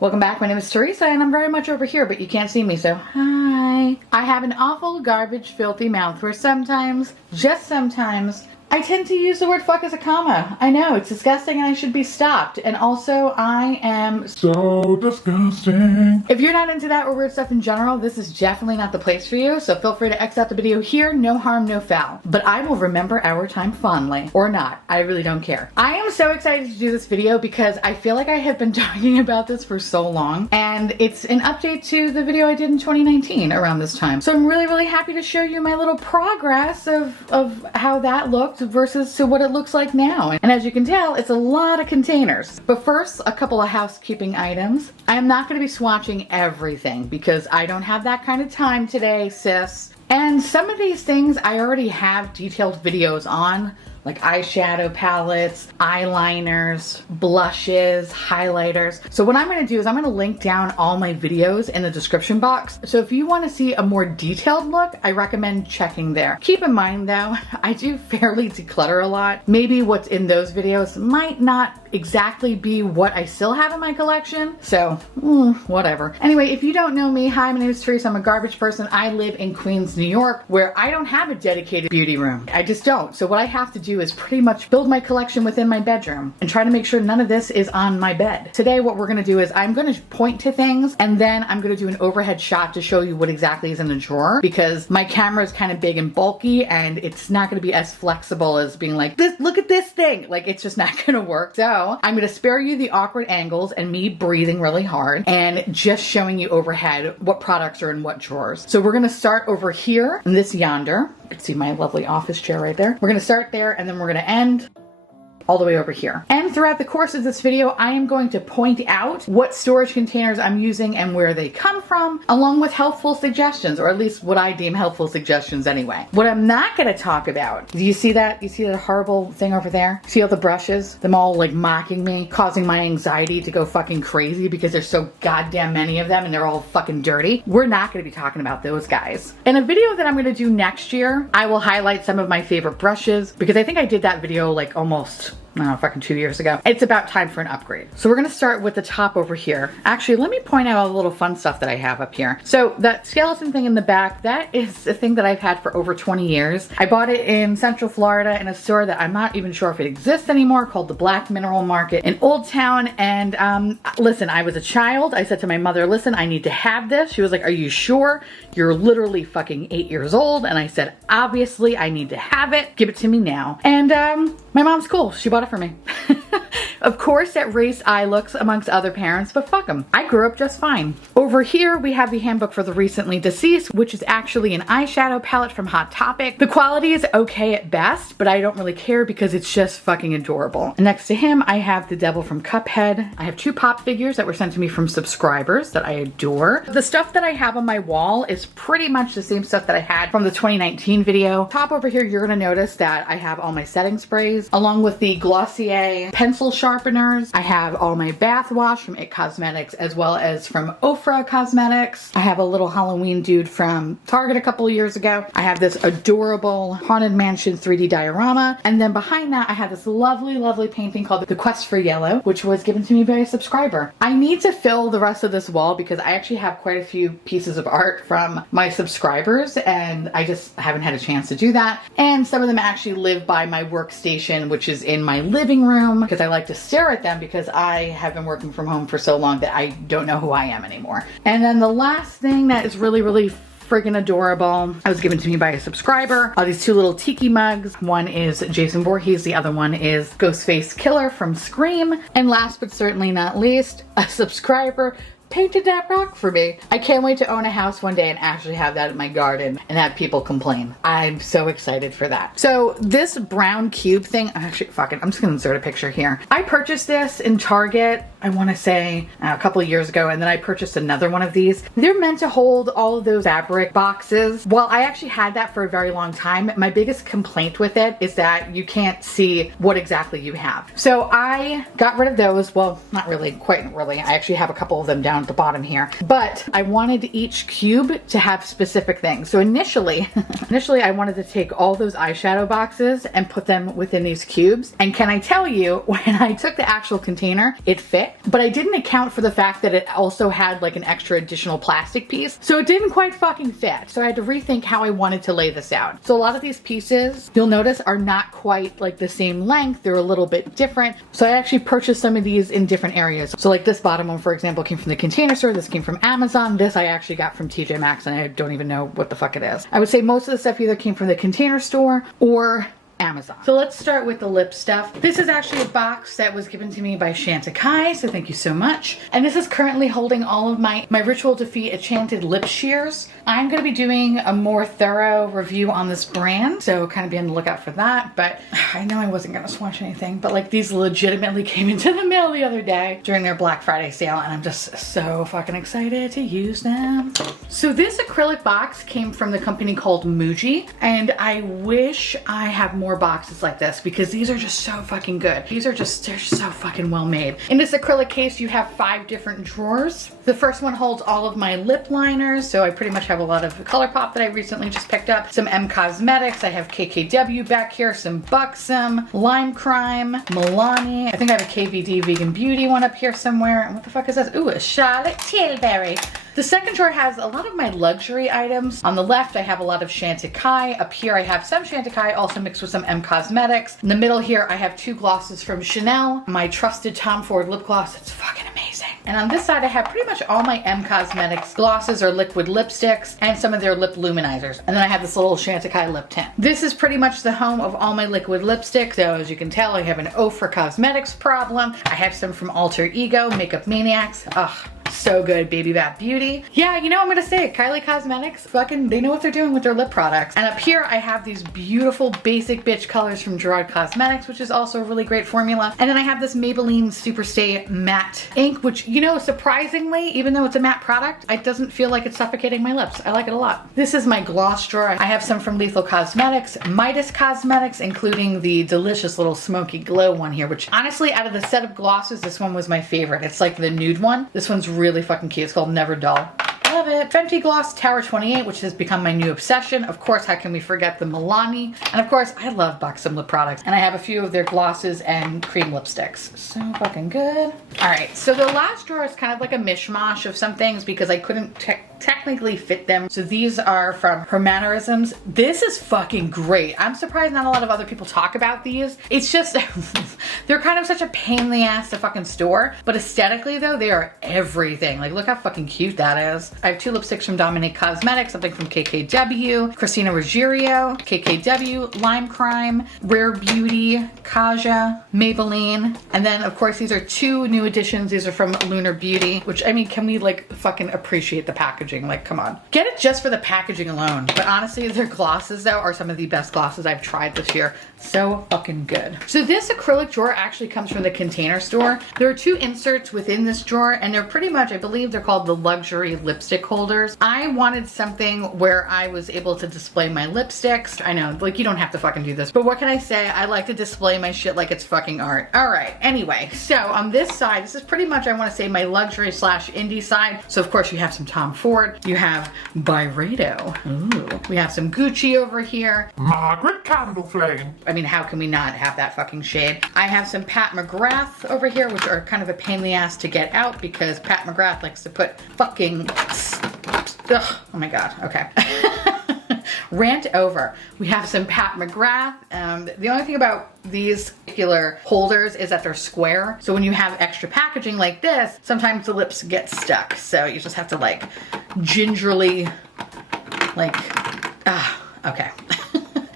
Welcome back, my name is Teresa and I'm very much over here, but you can't see me, so hi. I have an awful, garbage, filthy mouth where sometimes, just sometimes, I tend to use the word fuck as a comma. I know, it's disgusting and I should be stopped. And also, I am so disgusting. If you're not into that or weird stuff in general, this is definitely not the place for you, so feel free to X out the video here, no harm, no foul. But I will remember our time fondly, or not, I really don't care. I am so excited to do this video because I feel like I have been talking about this for so long, and it's an update to the video I did in 2019 around this time. So I'm really, really happy to show you my little progress of how that looked versus to what it looks like now. And as you can tell, it's a lot of containers. But first, a couple of housekeeping items. I am not going to be swatching everything because I don't have that kind of time today, sis. And some of these things I already have detailed videos on, like eyeshadow palettes, eyeliners, blushes, highlighters. So what I'm gonna do is I'm gonna link down all my videos in the description box. So if you wanna see a more detailed look, I recommend checking there. Keep in mind though, I do fairly declutter a lot. Maybe what's in those videos might not exactly be what I still have in my collection. So, whatever. Anyway, if you don't know me, hi, my name is Teresa. I'm a garbage person. I live in Queens, New York, where I don't have a dedicated beauty room. I just don't. So what I have to do is pretty much build my collection within my bedroom and try to make sure none of this is on my bed. Today, what we're gonna do is I'm gonna point to things and then I'm gonna do an overhead shot to show you what exactly is in the drawer because my camera is kind of big and bulky and it's not gonna be as flexible as being like, this, look at this thing. Like, it's just not gonna work. So I'm gonna spare you the awkward angles and me breathing really hard and just showing you overhead what products are in what drawers. So we're gonna start over here in this yonder. You can see my lovely office chair right there. We're gonna start there and then we're gonna end all the way over here. And throughout the course of this video, I am going to point out what storage containers I'm using and where they come from, along with helpful suggestions, or at least what I deem helpful suggestions anyway. What I'm not gonna talk about, do you see that? You see that horrible thing over there? See all the brushes? Them all like mocking me, causing my anxiety to go fucking crazy because there's so goddamn many of them and they're all fucking dirty. We're not gonna be talking about those guys. In a video that I'm gonna do next year, I will highlight some of my favorite brushes because I think I did that video like almost, I don't know, fucking 2 years ago. It's about time for an upgrade. So we're gonna start with the top over here. Actually, let me point out all the little fun stuff that I have up here. So that skeleton thing in the back, that is a thing that I've had for over 20 years. I bought it in Central Florida in a store that I'm not even sure if it exists anymore, called the Black Mineral Market in Old Town. And listen, I was a child. I said to my mother, listen, I need to have this. She was like, are you sure? You're literally fucking 8 years old. And I said, obviously I need to have it. Give it to me now. And my mom's cool. She bought it for me. Of course, it raised eye looks amongst other parents, but fuck them. I grew up just fine. Over here, we have the Handbook for the Recently Deceased, which is actually an eyeshadow palette from Hot Topic. The quality is okay at best, but I don't really care because it's just fucking adorable. And next to him, I have the Devil from Cuphead. I have 2 pop figures that were sent to me from subscribers that I adore. The stuff that I have on my wall is pretty much the same stuff that I had from the 2019 video. Top over here, you're gonna notice that I have all my setting sprays, along with the Glossier pencil sharpeners. I have all my bath wash from It Cosmetics as well as from Ofra Cosmetics. I have a little Halloween dude from Target a couple of years ago. I have this adorable Haunted Mansion 3D diorama. And then behind that, I have this lovely, lovely painting called The Quest for Yellow, which was given to me by a subscriber. I need to fill the rest of this wall because I actually have quite a few pieces of art from my subscribers and I just haven't had a chance to do that. And some of them actually live by my workstation, which is in my living room because I like to stare at them because I have been working from home for so long that I don't know who I am anymore. And then the last thing that is really, really friggin' adorable, I was given to me by a subscriber, are these 2 little Tiki Mugs. One is Jason Voorhees, the other one is Ghostface Killer from Scream. And last but certainly not least, a subscriber painted that rock for me. I can't wait to own a house one day and actually have that in my garden and have people complain. I'm so excited for that. So this brown cube thing, actually, fuck it, I'm just gonna insert a picture here. I purchased this in Target, I wanna say a couple of years ago, and then I purchased another one of these. They're meant to hold all of those fabric boxes. Well, I actually had that for a very long time. My biggest complaint with it is that you can't see what exactly you have. So I got rid of those. Well, not really, quite really. I actually have a couple of them down down at the bottom here. But I wanted each cube to have specific things. So initially, I wanted to take all those eyeshadow boxes and put them within these cubes. And can I tell you, when I took the actual container, it fit, but I didn't account for the fact that it also had like an extra additional plastic piece. So it didn't quite fucking fit. So I had to rethink how I wanted to lay this out. So a lot of these pieces, you'll notice, are not quite like the same length. They're a little bit different. So I actually purchased some of these in different areas. So like this bottom one, for example, came from the Container Store. This came from Amazon. This I actually got from TJ Maxx, and I don't even know what the fuck it is. I would say most of the stuff either came from the Container Store or Amazon. So let's start with the lip stuff. This is actually a box that was given to me by Chanticleer, so thank you so much. And this is currently holding all of my Ritual Defeat Enchanted Lip Shears. I'm going to be doing a more thorough review on this brand, so kind of be on the lookout for that. But I know I wasn't going to swatch anything, but like these legitimately came into the mail the other day during their Black Friday sale, and I'm just so fucking excited to use them. So this acrylic box came from the company called Muji, and I wish I have more boxes like this because these are just so fucking good. They're just so fucking well made. In this acrylic case, you have 5 different drawers. The first one holds all of my lip liners, so I pretty much have a lot of ColourPop that I recently just picked up. Some M Cosmetics. I have KKW back here, some Buxom, Lime Crime, Milani. I think I have a KVD Vegan Beauty one up here somewhere. And what the fuck is this? Ooh, a Charlotte Tilbury. The second drawer has a lot of my luxury items. On the left, I have a lot of Chanticleer. Up here, I have some Chanticleer, also mixed with some M Cosmetics. In the middle here, I have 2 glosses from Chanel. My trusted Tom Ford lip gloss. It's fucking amazing. And on this side, I have pretty much all my M Cosmetics glosses or liquid lipsticks and some of their lip luminizers. And then I have this little Chanticleer lip tint. This is pretty much the home of all my liquid lipsticks. So as you can tell, I have an O for Cosmetics problem. I have some from Alter Ego, Makeup Maniacs. Ugh. So good, Baby Bath Beauty. Yeah, you know, I'm gonna say it, Kylie Cosmetics, fucking, they know what they're doing with their lip products. And up here, I have these beautiful basic bitch colors from Gerard Cosmetics, which is also a really great formula. And then I have this Maybelline Superstay Matte Ink, which, you know, surprisingly, even though it's a matte product, it doesn't feel like it's suffocating my lips. I like it a lot. This is my gloss drawer. I have some from Lethal Cosmetics, Midas Cosmetics, including the delicious little smoky glow one here, which honestly, out of the set of glosses, this one was my favorite. It's like the nude one. This one's really fucking cute. It's called Never Dull. Love it. Fenty Gloss Tower 28, which has become my new obsession. Of course, how can we forget the Milani? And of course, I love Buxom lip products. And I have a few of their glosses and cream lipsticks. So fucking good. All right, so the last drawer is kind of like a mishmash of some things because I couldn't technically fit them. So these are from Her Mannerisms. This is fucking great. I'm surprised not a lot of other people talk about these. It's just, they're kind of such a pain in the ass to fucking store. But aesthetically though, they are everything. Like look how fucking cute that is. I have 2 lipsticks from Dominique Cosmetics, something from KKW, Christina Ruggiero, KKW, Lime Crime, Rare Beauty, Kaja, Maybelline. And then of course these are 2 new additions. These are from Lunar Beauty, which I mean, can we like fucking appreciate the packaging? Like, come on. Get it just for the packaging alone. But honestly, their glosses though are some of the best glosses I've tried this year. So fucking good. So this acrylic drawer actually comes from the Container Store. There are 2 inserts within this drawer and they're pretty much, I believe they're called the luxury lipstick holders. I wanted something where I was able to display my lipsticks. I know, like you don't have to fucking do this, but what can I say? I like to display my shit like it's fucking art. All right, anyway, so on this side, this is pretty much, I want to say my luxury / indie side. So of course you have some Tom Ford, you have Byredo. Ooh. We have some Gucci over here. Margaret Candle Flame. I mean, how can we not have that fucking shade? I have some Pat Mcgrath over here, which are kind of a pain in the ass to get out because Pat Mcgrath likes to put fucking, ugh, oh my God, okay. Rant over. We have some Pat Mcgrath. The only thing about these particular holders is that they're square. So when you have extra packaging like this, sometimes the lips get stuck. So you just have to like gingerly, like, okay.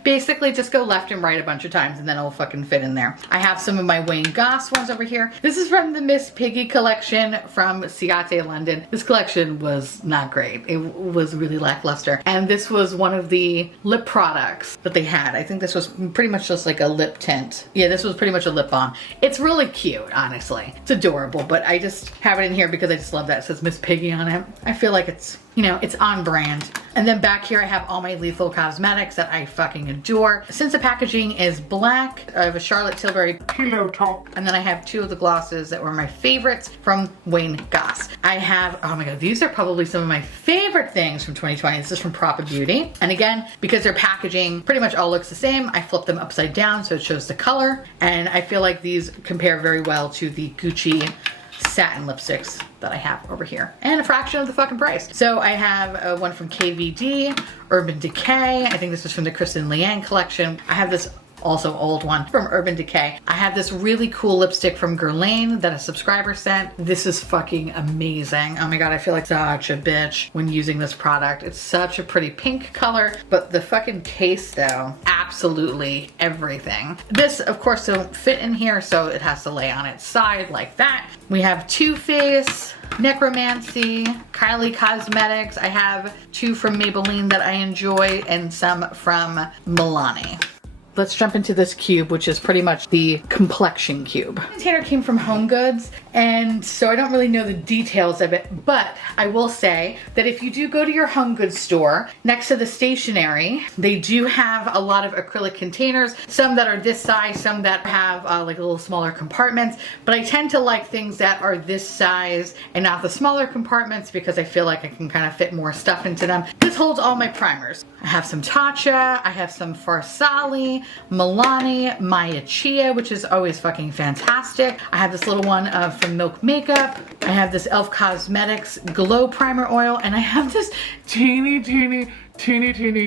Basically just go left and right a bunch of times and then it'll fucking fit in there. I have some of my Wayne Goss ones over here. This is from the Miss Piggy collection from Ciate London. This collection was not great. It was really lackluster. And this was one of the lip products that they had. I think this was pretty much just like a lip tint. Yeah, this was pretty much a lip balm. It's really cute, honestly. It's adorable, but I just have it in here because I just love that. It says Miss Piggy on it. I feel like it's, you know, it's on brand. And then back here I have all my Lethal Cosmetics that I fucking adore. Since the packaging is black, I have a Charlotte Tilbury Pillow top. and then I have two of the glosses that were my favorites from Wayne Goss. I have, oh my god, these are probably some of my favorite things from 2020. This is from Propa Beauty. And again, because their packaging pretty much all looks the same, I flipped them upside down so it shows the color. And I feel like these compare very well to the Gucci satin lipsticks that I have over here, and a fraction of the fucking price. So I have one from KVD, Urban Decay. I think this is from the Kristen Liang collection. I have this also old one from Urban Decay. I have this really cool lipstick from Guerlain that a subscriber sent. This is fucking amazing. Oh my god, I feel like such a bitch when using this product. It's such a pretty pink color, but the fucking case though, absolutely everything. This of course don't fit in here, so it has to lay on its side like that. We have Too Faced, Necromancy, Kylie Cosmetics. I have two from Maybelline that I enjoy and some from Milani. Let's jump into this cube, which is pretty much the complexion cube. The container came from Home Goods, and so I don't really know the details of it, but I will say that if you do go to your Home Goods store, next to the stationery, they do have a lot of acrylic containers, some that are this size, some that have like little smaller compartments, but I tend to like things that are this size and not the smaller compartments because I feel like I can kind of fit more stuff into them. This holds all my primers. I have some Tatcha, I have some Farsali, Milani, Maya Chia, which is always fucking fantastic. I have this little one from Milk Makeup. I have this e.l.f. Cosmetics Glow Primer Oil, and I have this Teeny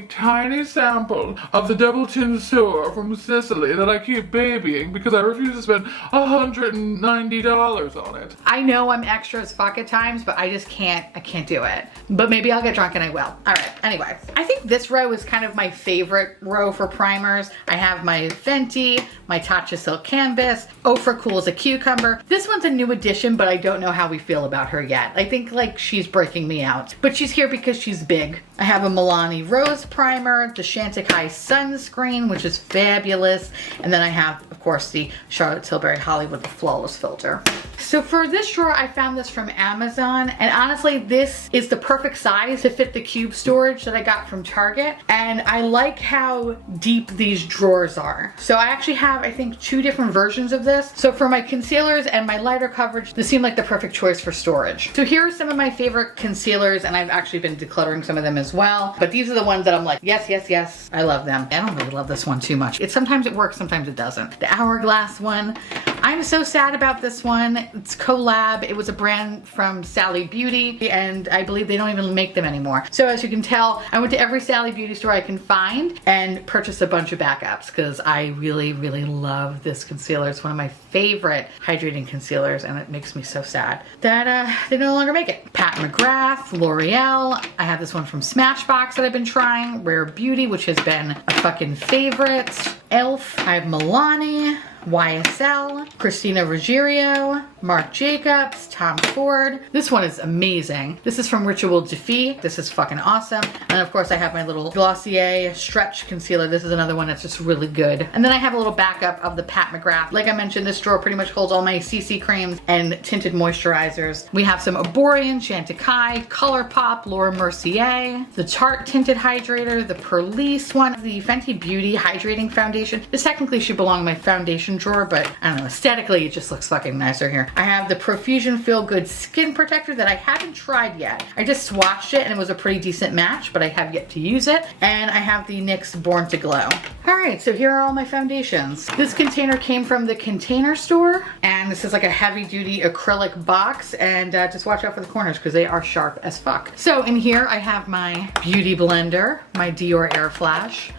tiny sample of the double tin store from Sicily that I keep babying because I refuse to spend $190 on it. I know I'm extra as fuck at times, but I just can't, I can't do it. But maybe I'll get drunk and I will. All right, anyway. I think this row is kind of my favorite row for primers. I have my Fenty, my Tatcha Silk Canvas, Oh For Cool is a Cucumber. This one's a new addition, but I don't know how we feel about her yet. I think like she's breaking me out, but she's here because she's big. I have a Milani Rose Primer, the Chanticleer Sunscreen, which is fabulous. And then I have, of course, the Charlotte Tilbury Hollywood Flawless Filter. So for this drawer, I found this from Amazon. And honestly, this is the perfect size to fit the cube storage that I got from Target. And I like how deep these drawers are. So I actually have, I think, two different versions of this. So for my concealers and my lighter coverage, this seemed like the perfect choice for storage. So here are some of my favorite concealers, and I've actually been decluttering some of them as well. But these are the ones that I'm like, yes, yes, yes, I love them. I don't really love this one too much. Sometimes it works, sometimes it doesn't. The Hourglass one, I'm so sad about this one. It's collab. It was a brand from Sally Beauty, and I believe they don't even make them anymore. So as you can tell, I went to every Sally Beauty store I can find and purchased a bunch of backups because I really, really love this concealer. It's one of my favorite hydrating concealers, and it makes me so sad that they no longer make it. Pat McGrath, L'Oreal. I have this one from Smashbox that I've been trying. Rare Beauty, which has been a fucking favorite. e.l.f. I have Milani, YSL, Christina Ruggiero, Marc Jacobs, Tom Ford. This one is amazing. This is from Ritual Defeat. This is fucking awesome. And of course I have my little Glossier Stretch Concealer. This is another one that's just really good. And then I have a little backup of the Pat McGrath. Like I mentioned, this drawer pretty much holds all my CC creams and tinted moisturizers. We have some Aborian, Chanticleer, ColourPop, Laura Mercier, the Tarte Tinted Hydrator, the Perlice one, the Fenty Beauty Hydrating Foundation. This technically should belong in my foundation drawer, but I don't know, aesthetically it just looks fucking nicer here. I have the Profusion Feel Good Skin Protector that I haven't tried yet. I just swatched it and it was a pretty decent match, but I have yet to use it. And I have the NYX Born to Glow. All right, so here are all my foundations. This container came from the Container Store, and this is like a heavy duty acrylic box, and just watch out for the corners because they are sharp as fuck. So in here I have my Beauty Blender, my Dior Air Flash,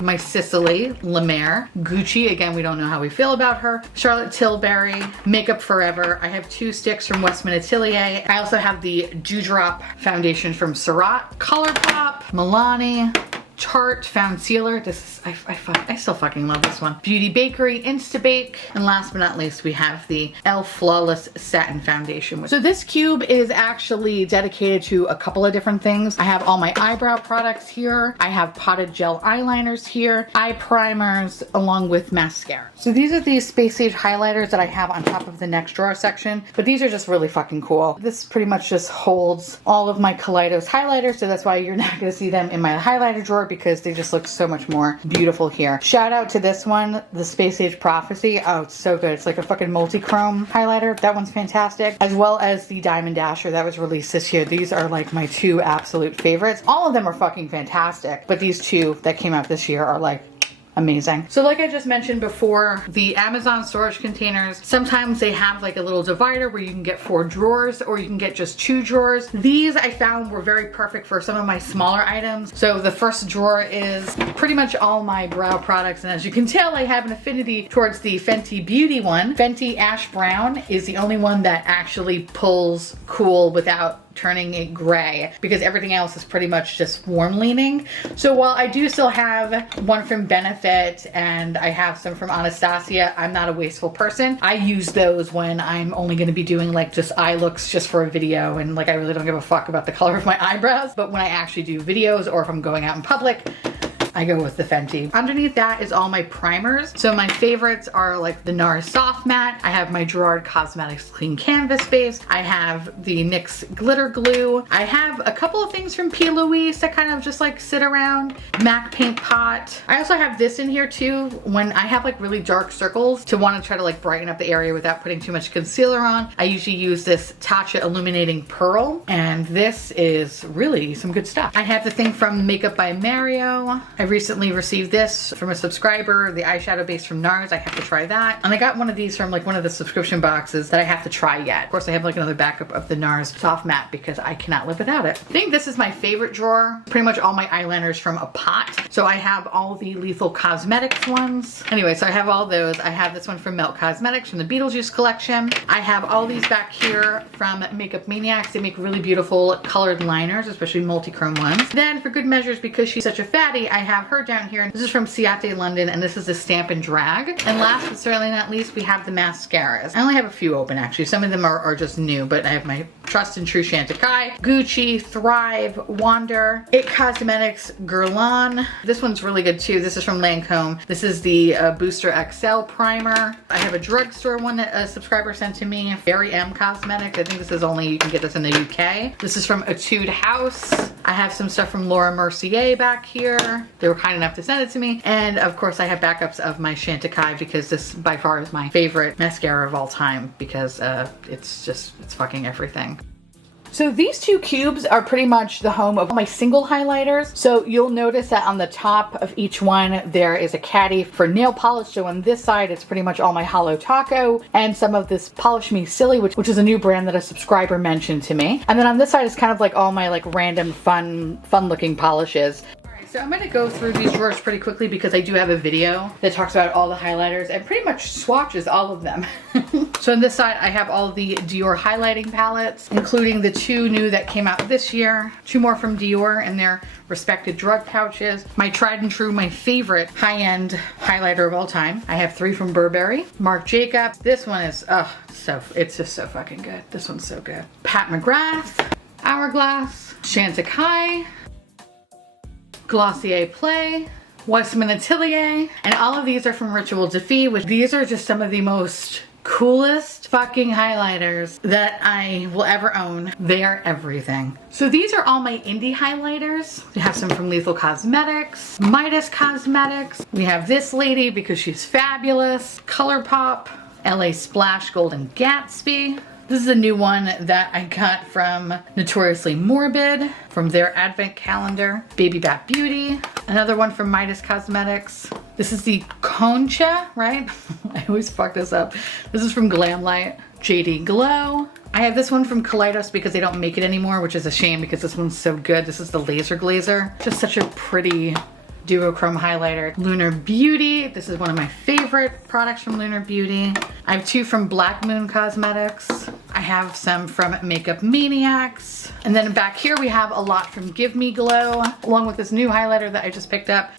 my Sicily, La Mer, Gucci, again, we don't know how we feel about her, Charlotte Tilbury, Makeup Forever. I have two sticks from Westman Atelier. I also have the Dewdrop foundation from Surratt, ColourPop, Milani, Tarte Found Sealer. This is, I still fucking love this one. Beauty Bakery Instabake. And last but not least, we have the e.l.f. Flawless Satin Foundation. So this cube is actually dedicated to a couple of different things. I have all my eyebrow products here. I have potted gel eyeliners here, eye primers, along with mascara. So these are the Space Age highlighters that I have on top of the next drawer section, but these are just really fucking cool. This pretty much just holds all of my Kaleidos highlighters, so that's why you're not going to see them in my highlighter drawer, because they just look so much more beautiful here. Shout out to this one, the Space Age Prophecy. Oh, it's so good. It's like a fucking multi-chrome highlighter. That one's fantastic. As well as the Diamond Dasher that was released this year. These are like my two absolute favorites. All of them are fucking fantastic, but these two that came out this year are like amazing. So like I just mentioned before, the Amazon storage containers, sometimes they have like a little divider where you can get 4 drawers or you can get just 2 drawers. These I found were very perfect for some of my smaller items. So the first drawer is pretty much all my brow products, and as you can tell, I have an affinity towards the Fenty Beauty one. Fenty Ash Brown is the only one that actually pulls cool without turning it gray, because everything else is pretty much just warm leaning. So while I do still have one from Benefit and I have some from Anastasia, I'm not a wasteful person. I use those when I'm only going to be doing like just eye looks just for a video, and like I really don't give a fuck about the color of my eyebrows. But when I actually do videos or if I'm going out in public, I go with the Fenty. Underneath that is all my primers. So my favorites are like the NARS Soft Matte. I have my Gerard Cosmetics Clean Canvas Base. I have the NYX Glitter Glue. I have a couple of things from P. Louise that kind of just like sit around. MAC Paint Pot. I also have this in here too when I have like really dark circles to want to try to like brighten up the area without putting too much concealer on. I usually use this Tatcha Illuminating Pearl, and this is really some good stuff. I have the thing from Makeup by Mario. I recently received this from a subscriber, the eyeshadow base from NARS. I have to try that. And I got one of these from like one of the subscription boxes that I have to try yet. Of course, I have like another backup of the NARS Soft Matte because I cannot live without it. I think this is my favorite drawer. Pretty much all my eyeliners from a pot. So I have all the Lethal Cosmetics ones. Anyway, so I have all those. I have this one from Melt Cosmetics from the Beetlejuice collection. I have all these back here from Makeup Maniacs. They make really beautiful colored liners, especially multi-chrome ones. Then for good measures, because she's such a fatty, I have her down here. This is from Ciate London, and this is the Stamp and Drag. And last but certainly not least, we have the mascaras. I only have a few open actually. Some of them are just new, but I have my Trust and True Chantecaille, Gucci, Thrive, Wander, It Cosmetics, Guerlain. This one's really good too. This is from Lancome. This is the Booster XL Primer. I have a drugstore one that a subscriber sent to me, Fairy M Cosmetics. I think this is only, you can get this in the UK. This is from Etude House. I have some stuff from Laura Mercier back here. They were kind enough to send it to me. And of course I have backups of my Chantecaille because this by far is my favorite mascara of all time because it's fucking everything. So these two cubes are pretty much the home of my single highlighters. So you'll notice that on the top of each one, there is a caddy for nail polish. So on this side, it's pretty much all my Holo Taco and some of this Polish Me Silly, which is a new brand that a subscriber mentioned to me. And then on this side is kind of like all my like random fun looking polishes. So I'm going to go through these drawers pretty quickly because I do have a video that talks about all the highlighters and pretty much swatches all of them. So on this side I have all the Dior highlighting palettes, including the 2 new that came out this year, 2 more from Dior in their respected drug pouches. My tried and true, my favorite high-end highlighter of all time. I have 3 from Burberry. Marc Jacobs. This one is, it's just so fucking good. This one's so good. Pat McGrath, Hourglass, Chantecaille, Glossier Play, Westman Atelier, and all of these are from Ritual Defy, which these are just some of the most coolest fucking highlighters that I will ever own. They are everything. So these are all my indie highlighters. We have some from Lethal Cosmetics, Midas Cosmetics. We have this lady because she's fabulous, ColourPop, LA Splash Golden Gatsby. This is a new one that I got from Notoriously Morbid, from their advent calendar. Baby Bat Beauty. Another one from Midas Cosmetics. This is the Concha, right? I always fuck this up. This is from Glamlight. JD Glow. I have this one from Kaleidos because they don't make it anymore, which is a shame because this one's so good. This is the Laser Glazer. Just such a pretty duochrome highlighter. Lunar Beauty. This is one of my favorite products from Lunar Beauty. I have 2 from Black Moon Cosmetics. I have some from Makeup Maniacs. And then back here we have a lot from Give Me Glow, along with this new highlighter that I just picked up.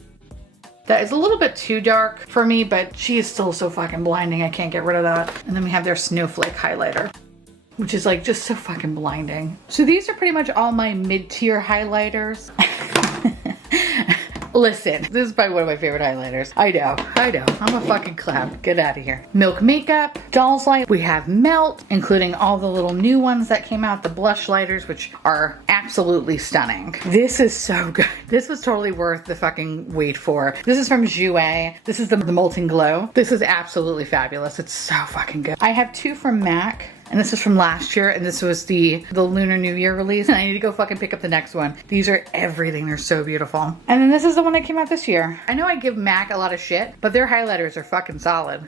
That is a little bit too dark for me, but she is still so fucking blinding. I can't get rid of that. And then we have their Snowflake highlighter, which is like just so fucking blinding. So these are pretty much all my mid-tier highlighters. Listen, this is probably one of my favorite highlighters. I know. I'm a fucking clown. Get out of here. Milk Makeup, Doll's Light. We have Melt, including all the little new ones that came out, the blush lighters, which are absolutely stunning. This is so good. This was totally worth the fucking wait for. This is from Jouer. This is the Molten Glow. This is absolutely fabulous. It's so fucking good. I have two from MAC. And this is from last year, and this was the Lunar New Year release. And I need to go fucking pick up the next one. These are everything. They're so beautiful. And then this is the one that came out this year. I know I give MAC a lot of shit, but their highlighters are fucking solid.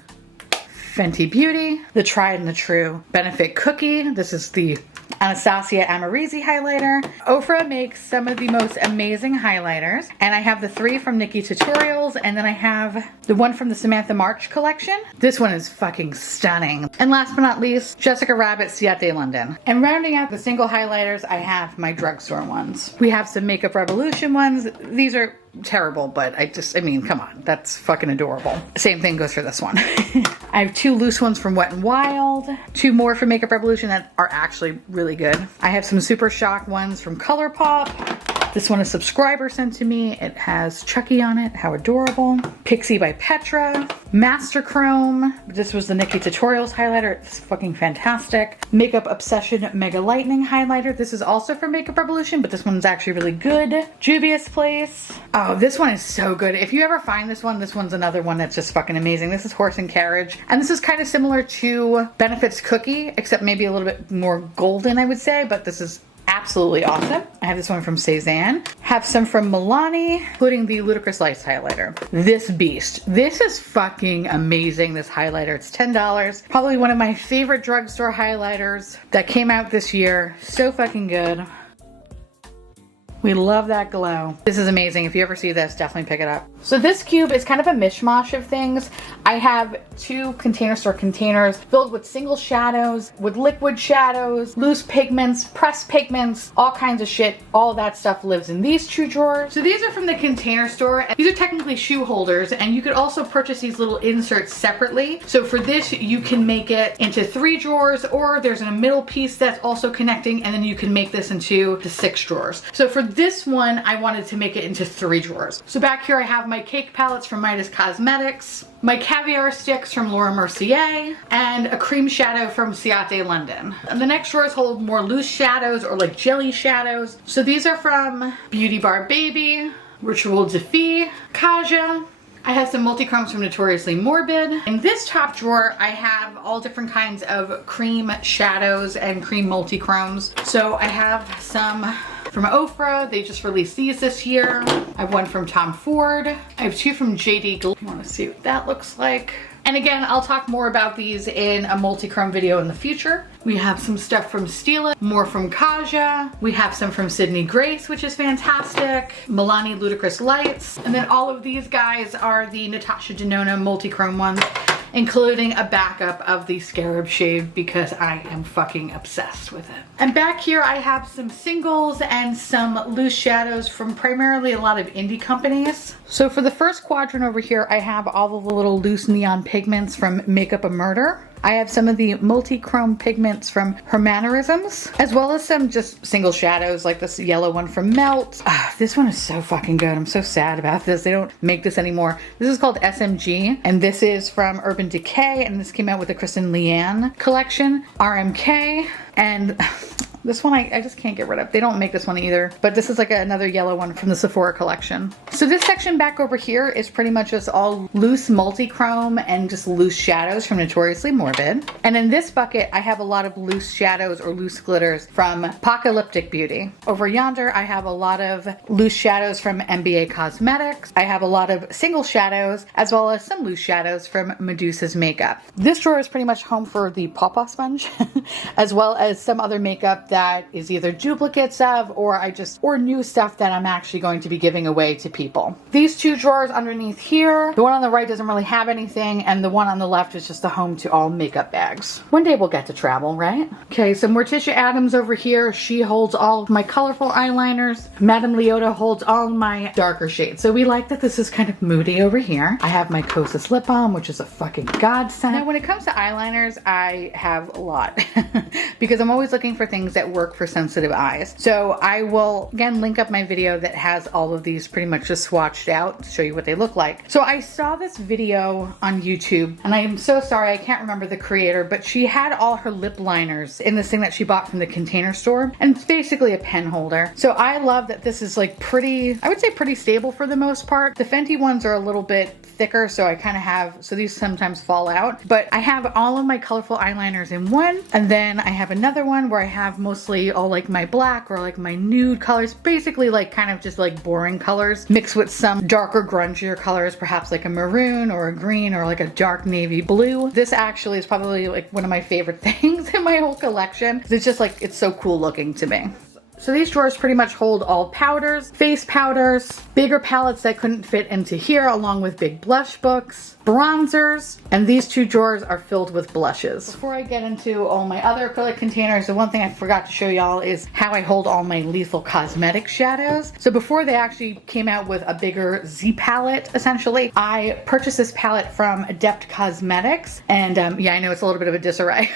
Fenty Beauty, the tried and the true Benefit Cookie. This is the Anastasia Amorisi highlighter. Ofra makes some of the most amazing highlighters. And I have the 3 from Nikki Tutorials, and then I have the one from the Samantha March collection. This one is fucking stunning. And last but not least, Jessica Rabbit Ciate London. And rounding out the single highlighters, I have my drugstore ones. We have some Makeup Revolution ones. These are terrible, but I mean, come on, that's fucking adorable. Same thing goes for this one. I have 2 loose ones from Wet n Wild, 2 more from Makeup Revolution that are actually really good. I have some Super Shock ones from ColourPop. This one a subscriber sent to me. It has Chucky on it. How adorable. Pixie by Petra. Master Chrome. This was the Nikki Tutorials highlighter. It's fucking fantastic. Makeup Obsession Mega Lightning highlighter. This is also from Makeup Revolution, but this one's actually really good. Juvia's Place. Oh, this one is so good. If you ever find this one's another one that's just fucking amazing. This is Horse and Carriage. And this is kind of similar to Benefit's Cookie, except maybe a little bit more golden, I would say, but this is absolutely awesome. I have this one from Cezanne. Have some from Milani, including the Ludicrous Lights highlighter. This beast. This is fucking amazing, this highlighter. It's $10. Probably one of my favorite drugstore highlighters that came out this year. So fucking good. We love that glow. This is amazing. If you ever see this, definitely pick it up. So this cube is kind of a mishmash of things. I have 2 container store containers filled with single shadows, with liquid shadows, loose pigments, pressed pigments, all kinds of shit. All that stuff lives in these 2 drawers. So these are from the Container Store. These are technically shoe holders, and you could also purchase these little inserts separately. So for this, you can make it into 3 drawers, or there's a middle piece that's also connecting, and then you can make this into the 6 drawers. So for this one, I wanted to make it into 3 drawers. So back here I have my cake palettes from Midas Cosmetics, my caviar sticks from Laura Mercier, and a cream shadow from Ciate London. And the next drawers hold more loose shadows or like jelly shadows. So these are from Beauty Bar Baby, Ritual de Fille, Kaja. I have some multi-chromes from Notoriously Morbid. In this top drawer, I have all different kinds of cream shadows and cream multi-chromes. So I have some from Ofra. They just released these this year. I have one from Tom Ford. I have 2 from JD. You want to see what that looks like. And again, I'll talk more about these in a multi-chrome video in the future. We have some stuff from Stila, more from Kaja. We have some from Sydney Grace, which is fantastic. Milani Ludicrous Lights. And then all of these guys are the Natasha Denona multi-chrome ones, including a backup of the Scarab Shade because I am fucking obsessed with it. And back here I have some singles and some loose shadows from primarily a lot of indie companies. So for the first quadrant over here, I have all of the little loose neon pigments from Makeup a Murder. I have some of the multi-chrome pigments from Her Mannerisms, as well as some just single shadows like this yellow one from Melt. This one is so fucking good. I'm so sad about this. They don't make this anymore. This is called SMG, and this is from Urban Decay, and this came out with the Kristen Leanne collection. RMK, and this one I just can't get rid of. They don't make this one either, but this is like another yellow one from the Sephora collection. So this section back over here is pretty much just all loose multi-chrome and just loose shadows from Notoriously Morbid. And in this bucket, I have a lot of loose shadows or loose glitters from Apocalyptic Beauty. Over yonder, I have a lot of loose shadows from MBA Cosmetics. I have a lot of single shadows, as well as some loose shadows from Medusa's Makeup. This drawer is pretty much home for the Paw Paw sponge, as well as some other makeup that is either duplicates of or new stuff that I'm actually going to be giving away to people. These two drawers underneath here, the one on the right doesn't really have anything, and the one on the left is just a home to all makeup bags. One day we'll get to travel, right? Okay, so Morticia Adams over here, she holds all of my colorful eyeliners. Madame Leota holds all my darker shades. So we like that this is kind of moody over here. I have my Cosus Lip Balm, which is a fucking godsend. Now when it comes to eyeliners, I have a lot because I'm always looking for things that work for sensitive eyes. So I will again link up my video that has all of these pretty much just swatched out to show you what they look like. So I saw this video on YouTube, and I am so sorry, I can't remember the creator, but she had all her lip liners in this thing that she bought from the Container Store, and it's basically a pen holder. So I love that this is like pretty, I would say pretty stable for the most part. The Fenty ones are a little bit thicker, so I kind of have, so these sometimes fall out, but I have all of my colorful eyeliners in one, and then I have another one where I have mostly all like my black or like my nude colors, basically like kind of just like boring colors mixed with some darker grungier colors, perhaps like a maroon or a green or like a dark navy blue. This actually is probably like one of my favorite things in my whole collection because it's just like, it's so cool looking to me. So these drawers pretty much hold all powders, face powders, bigger palettes that couldn't fit into here, along with big blush books, bronzers, and these two drawers are filled with blushes. Before I get into all my other acrylic containers, the one thing I forgot to show y'all is how I hold all my Lethal Cosmetics shadows. So before they actually came out with a bigger Z palette, essentially, I purchased this palette from Adept Cosmetics, and yeah, I know it's a little bit of a disarray.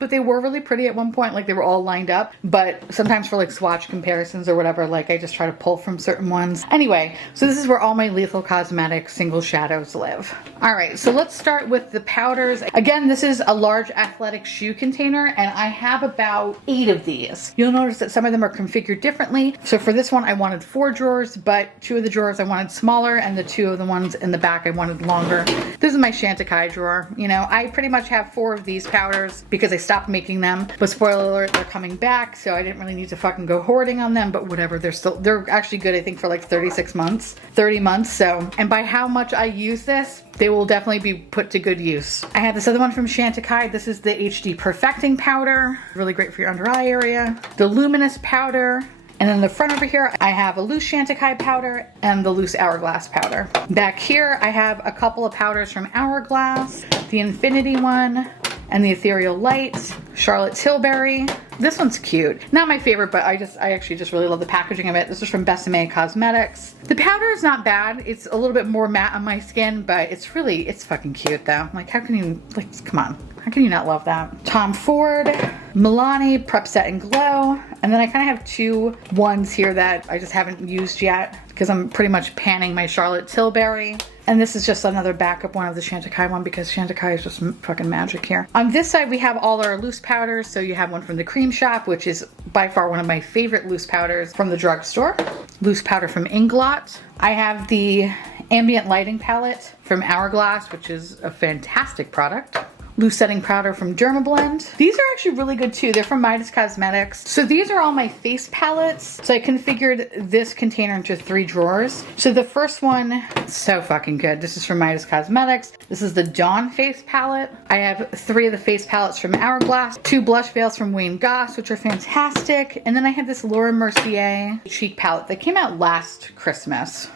But they were really pretty at one point, like they were all lined up, but sometimes for like swatch comparisons or whatever, like I just try to pull from certain ones. Anyway, so this is where all my Lethal Cosmetics single shadows live. All right, so let's start with the powders. Again, this is a large athletic shoe container, and I have about 8 of these. You'll notice that some of them are configured differently. So for this one, I wanted 4 drawers, but 2 of the drawers I wanted smaller, and the 2 of the ones in the back I wanted longer. This is my Chantecaille drawer. You know, I pretty much have 4 of these powders because I stopped making them, but spoiler alert, they're coming back, so I didn't really need to fucking go hoarding on them, but whatever, they're actually good, I think, for like 36 months, 30 months, so, and by how much I use this, they will definitely be put to good use. I have this other one from Chantecaille. This is the HD Perfecting Powder, really great for your under eye area. The Luminous Powder. And then the front over here, I have a loose Chantecaille powder and the loose Hourglass powder. Back here, I have a couple of powders from Hourglass, the Infinity one, and the Ethereal Light, Charlotte Tilbury. This one's cute. Not my favorite, but I actually just really love the packaging of it. This is from Besame Cosmetics. The powder is not bad. It's a little bit more matte on my skin, but it's fucking cute though. Like, how can you, like, come on. How can you not love that? Tom Ford, Milani, Prep Set and Glow. And then I kind of have 2 ones here that I just haven't used yet because I'm pretty much panning my Charlotte Tilbury. And this is just another backup one of the Chantecaille one because Chantecaille is just fucking magic here. On this side, we have all our loose powders. So you have one from the Cream Shop, which is by far one of my favorite loose powders from the drugstore. Loose powder from Inglot. I have the Ambient Lighting Palette from Hourglass, which is a fantastic product. Loose setting powder from Dermablend. These are actually really good too. They're from Midas Cosmetics. So these are all my face palettes. So I configured this container into 3 drawers. So the first one, so fucking good. This is from Midas Cosmetics. This is the Dawn face palette. I have 3 of the face palettes from Hourglass, 2 blush veils from Wayne Goss, which are fantastic. And then I have this Laura Mercier cheek palette that came out last Christmas.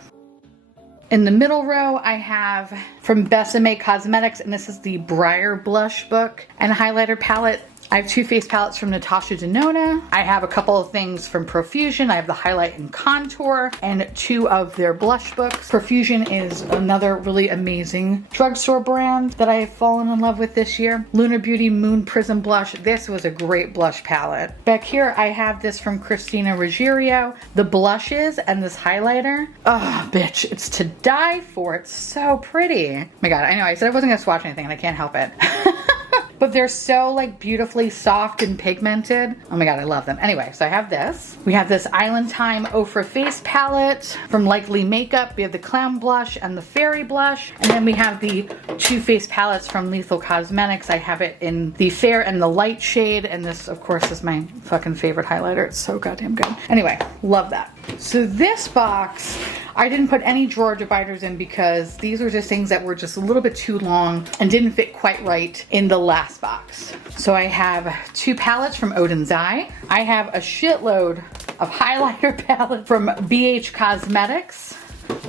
In the middle row, I have from Besame Cosmetics, and this is the Briar Blush Book and highlighter palette. I have 2 face palettes from Natasha Denona. I have a couple of things from Profusion. I have the Highlight and Contour and 2 of their blush books. Profusion is another really amazing drugstore brand that I have fallen in love with this year. Lunar Beauty Moon Prism Blush. This was a great blush palette. Back here, I have this from Christina Ruggiero, the blushes and this highlighter. Oh, bitch, it's to die for. It's so pretty. Oh my God, I know I said I wasn't gonna swatch anything and I can't help it. But they're so like beautifully soft and pigmented. Oh my God, I love them. Anyway, so I have this. We have this Island Time Ofra face palette from Likely Makeup. We have the Clown Blush and the Fairy Blush. And then we have the 2 face palettes from Lethal Cosmetics. I have it in the Fair and the Light shade. And this, of course, is my fucking favorite highlighter. It's so goddamn good. Anyway, love that. So this box, I didn't put any drawer dividers in because these were just things that were just a little bit too long and didn't fit quite right in the last box. So I have 2 palettes from Odin's Eye. I have a shitload of highlighter palette from BH Cosmetics,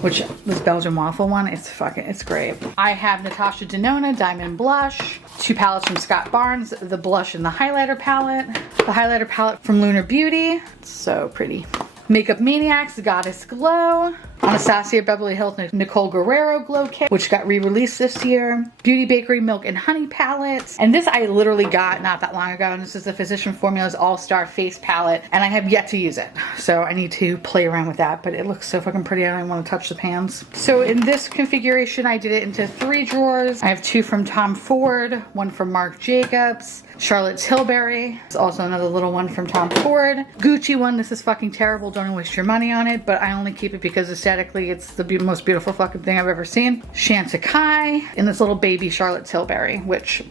which this Belgian waffle one, it's great. I have Natasha Denona Diamond Blush, 2 palettes from Scott Barnes, the blush and the highlighter palette from Lunar Beauty. It's so pretty. Makeup Maniacs Goddess Glow, Anastasia Beverly Hills Nicole Guerrero Glow Kit, which got re-released this year. Beauty Bakery Milk and Honey Palette. And this I literally got not that long ago, and this is the Physician Formulas All-Star Face Palette, and I have yet to use it. So I need to play around with that, but it looks so fucking pretty. I don't even want to touch the pans. So in this configuration, I did it into 3 drawers. I have 2 from Tom Ford, 1 from Marc Jacobs, Charlotte Tilbury. It's also another little one from Tom Ford. Gucci one, this is fucking terrible. Don't waste your money on it, but I only keep it because aesthetically it's the most beautiful fucking thing I've ever seen. Chantecaille in this little baby Charlotte Tilbury, which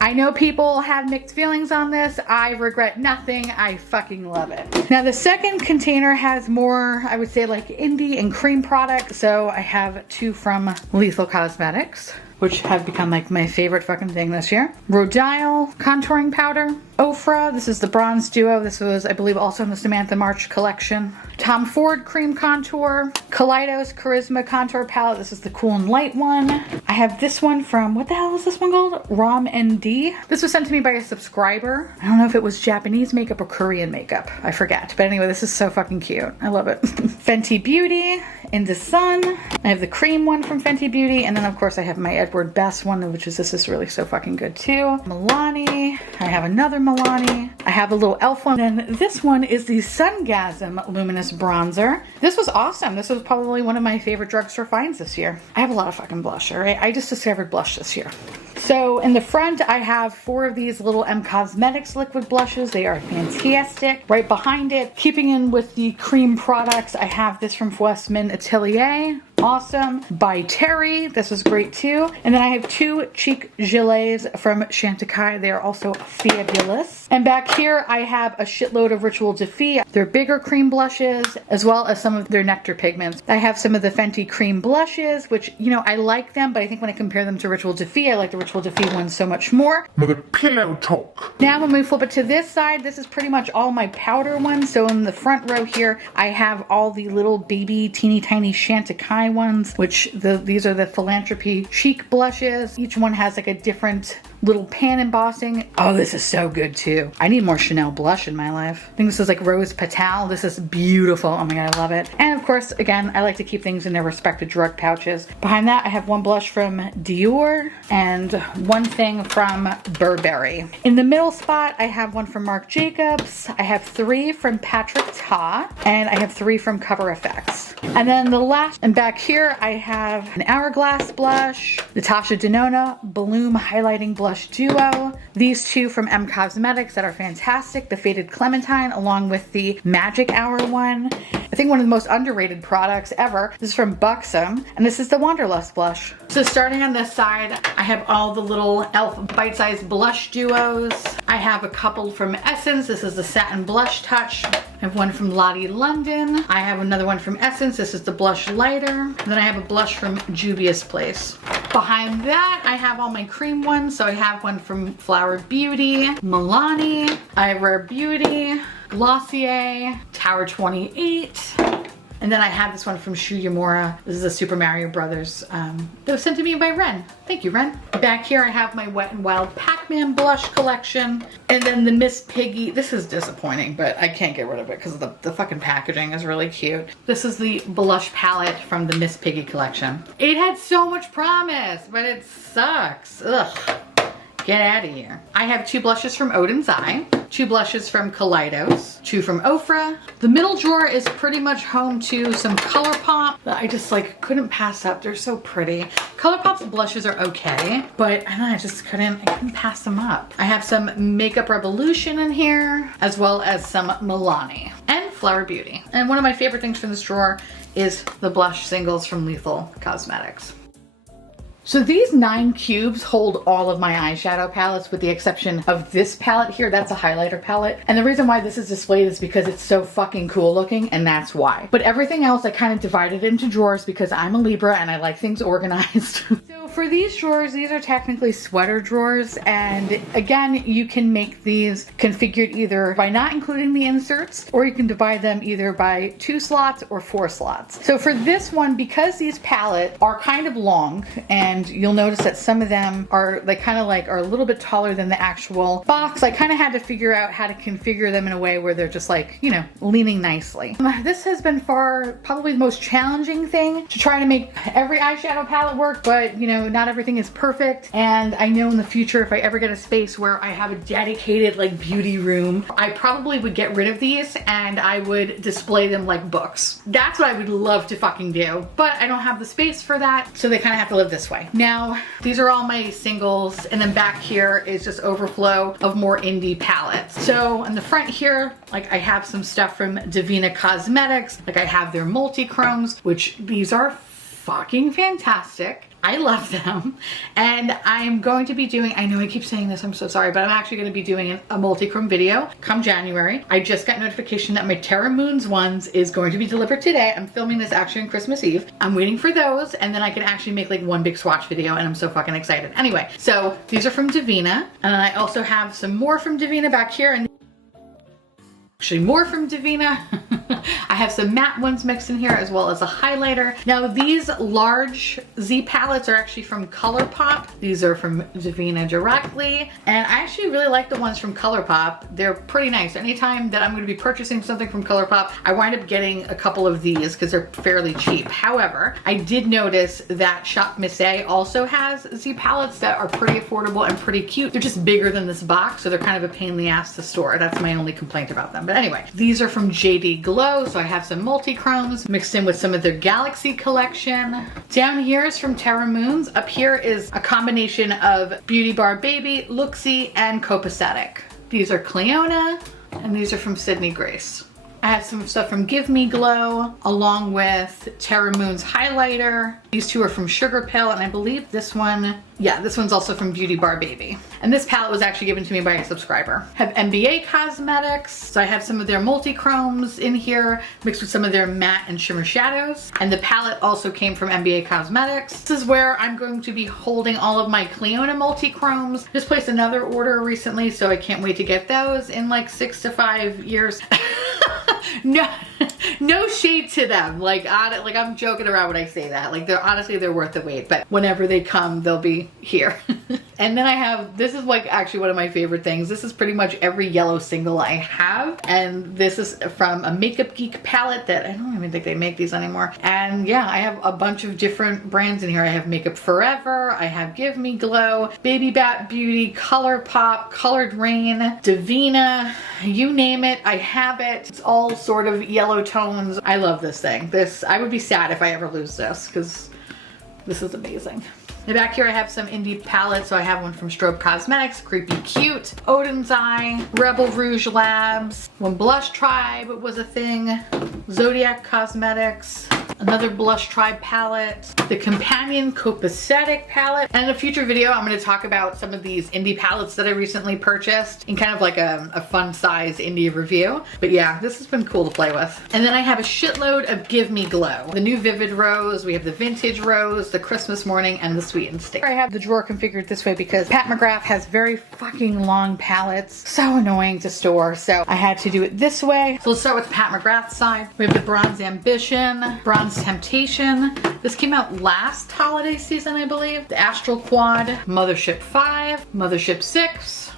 I know people have mixed feelings on this. I regret nothing. I fucking love it. Now the second container has more, I would say, like indie and cream products. So I have 2 from Lethal Cosmetics, which have become like my favorite fucking thing this year. Rodial contouring powder. Ofra, this is the bronze duo. This was, I believe, also in the Samantha March collection. Tom Ford cream contour. Kaleidos Charisma contour palette. This is the cool and light one. I have this one from, what the hell is this one called? Rom ND. This was sent to me by a subscriber. I don't know if it was Japanese makeup or Korean makeup. I forget. But anyway, this is so fucking cute. I love it. Fenty Beauty in the Sun. I have the cream one from Fenty Beauty. And then of course I have my Edward Best one, which is, this is really so fucking good too. Milani. I have another Milani. I have a little elf one. And this one is the Sungasm Luminous Bronzer. This was awesome. This was probably one of my favorite drugstore finds this year. I have a lot of fucking blush, all right? I just discovered blush this year. So in the front, I have 4 of these little M Cosmetics liquid blushes. They are fantastic. Right behind it, keeping in with the cream products, I have this from Westman Atelier. Awesome. By Terry. This is great too. And then I have 2 cheek gilets from Chantecaille. They are also fabulous. And back here I have a shitload of Ritual Defy. They're bigger cream blushes, as well as some of their nectar pigments. I have some of the Fenty cream blushes, which, you know, I like them, but I think when I compare them to Ritual Defy, I like the Ritual Defy one so much more. Mother pillow talk. Now when we flip it to this side, this is pretty much all my powder ones. So in the front row here, I have all the little baby teeny tiny Chantecaille ones, which these are the Philanthropy cheek blushes. Each one has like a different little pan embossing. Oh, this is so good too. I need more Chanel blush in my life. I think this is like Rose Patel. This is beautiful. Oh my god, I love it. And of course, again, I like to keep things in their respective drug pouches. Behind that, I have 1 blush from Dior and 1 thing from Burberry. In the middle spot, I have 1 from Marc Jacobs. I have 3 from Patrick Ta, and I have 3 from Cover FX. And then the last, and back here, I have an Hourglass blush, Natasha Denona Bloom Highlighting Blush Duo. These 2 from M Cosmetics that are fantastic. The Faded Clementine along with the Magic Hour one. I think one of the most underrated products ever. This is from Buxom, and this is the Wanderlust blush. So starting on this side, I have all the little e.l.f. bite-sized blush duos. I have a couple from Essence. This is the Satin Blush Touch. I have 1 from Lottie London. I have another one from Essence. This is the Blush Lighter. And then I have a blush from Juvia's Place. Behind that, I have all my cream ones. So I have 1 from Flower Beauty, Milani, Rare Beauty, Glossier, Tower 28. And then I have this one from Shu Yamura. This is a Super Mario Brothers that was sent to me by Ren. Thank you, Ren. Back here I have my Wet n Wild Pacman blush collection. And then the Miss Piggy. This is disappointing, but I can't get rid of it because the fucking packaging is really cute. This is the blush palette from the Miss Piggy collection. It had so much promise, but it sucks. Ugh. Get out of here. I have 2 blushes from Odin's Eye, 2 blushes from Kaleidos, 2 from Ofra. The middle drawer is pretty much home to some ColourPop that I just like couldn't pass up. They're so pretty. ColourPop's blushes are okay, but I don't know, I couldn't pass them up. I have some Makeup Revolution in here, as well as some Milani and Flower Beauty. And one of my favorite things from this drawer is the blush singles from Lethal Cosmetics. So these 9 cubes hold all of my eyeshadow palettes with the exception of this palette here. That's a highlighter palette. And the reason why this is displayed is because it's so fucking cool looking, and that's why. But everything else I kind of divided into drawers because I'm a Libra and I like things organized. So for these drawers, these are technically sweater drawers. And again, you can make these configured either by not including the inserts, or you can divide them either by 2 slots or 4 slots. So for this one, because these palettes are kind of long, and you'll notice that some of them are are a little bit taller than the actual box, I kind of had to figure out how to configure them in a way where they're just like, you know, leaning nicely. This has been probably the most challenging thing to try to make every eyeshadow palette work, but you know, not everything is perfect. And I know in the future, if I ever get a space where I have a dedicated like beauty room, I probably would get rid of these and I would display them like books. That's what I would love to fucking do, but I don't have the space for that, so they kind of have to live this way. Now, these are all my singles, and then back here is just overflow of more indie palettes. So in the front here, like I have some stuff from Norvina Cosmetics, like I have their multi-chromes, which these are fucking fantastic. I love them. And I'm going to be doing, I know I keep saying this, I'm so sorry, but I'm actually going to be doing a multi-chrome video come January. I just got notification that my Terra Moons ones is going to be delivered today. I'm filming this actually on Christmas Eve. I'm waiting for those, and then I can actually make like one big swatch video, and I'm so fucking excited. Anyway, so these are from Norvina, and I also have some more from Norvina back here, and actually more from Norvina. I have some matte ones mixed in here as well as a highlighter. Now these large Z palettes are actually from ColourPop. These are from Norvina directly. And I actually really like the ones from ColourPop. They're pretty nice. Anytime that I'm going to be purchasing something from ColourPop, I wind up getting a couple of these because they're fairly cheap. However, I did notice that Shop Miss A also has Z palettes that are pretty affordable and pretty cute. They're just bigger than this box, so they're kind of a pain in the ass to store. That's my only complaint about them. But anyway, these are from JD Glow, so I have some multi-chromes mixed in with some of their Galaxy collection. Down here is from Terra Moons. Up here is a combination of Beauty Bar Baby, Luxie, and Copacetic. These are Cleona, and these are from Sydney Grace. I have some stuff from Give Me Glow, along with Terra Moon's highlighter. These two are from Sugar Pill, and I believe this one, yeah, this one's also from Beauty Bar Baby. And this palette was actually given to me by a subscriber. I have NBA Cosmetics, so I have some of their multi-chromes in here, mixed with some of their matte and shimmer shadows. And the palette also came from NBA Cosmetics. This is where I'm going to be holding all of my Cleona multi-chromes. Just placed another order recently, so I can't wait to get those in like 6 to 5 years. No shade to them. Like I'm joking around when I say that. Like they're worth the wait, but whenever they come, they'll be here. And then I have, this is like actually one of my favorite things. This is pretty much every yellow single I have. And this is from a Makeup Geek palette that I don't even think they make these anymore. And yeah, I have a bunch of different brands in here. I have Makeup Forever, I have Give Me Glow, Baby Bat Beauty, ColourPop, Colored Rain, Norvina, you name it, I have it. It's all sort of yellow tones. I love this thing. I would be sad if I ever lose this because this is amazing. And back here I have some indie palettes. So I have one from Strobe Cosmetics, Creepy Cute, Odin's Eye, Rebel Rouge Labs, when Blush Tribe was a thing, Zodiac Cosmetics, another Blush Tribe palette, the Companion Copacetic palette. And in a future video, I'm going to talk about some of these indie palettes that I recently purchased in kind of like a fun size indie review. But yeah, this has been cool to play with. And then I have a shitload of Give Me Glow. The new Vivid Rose, we have the Vintage Rose, the Christmas Morning, and the Sweet and Stick. I have the drawer configured this way because Pat McGrath has very fucking long palettes. So annoying to store. So I had to do it this way. So let's start with Pat McGrath's side. We have the Bronze Ambition, Bronze Temptation. This came out last holiday season, I believe. The Astral Quad, Mothership 5, Mothership 6,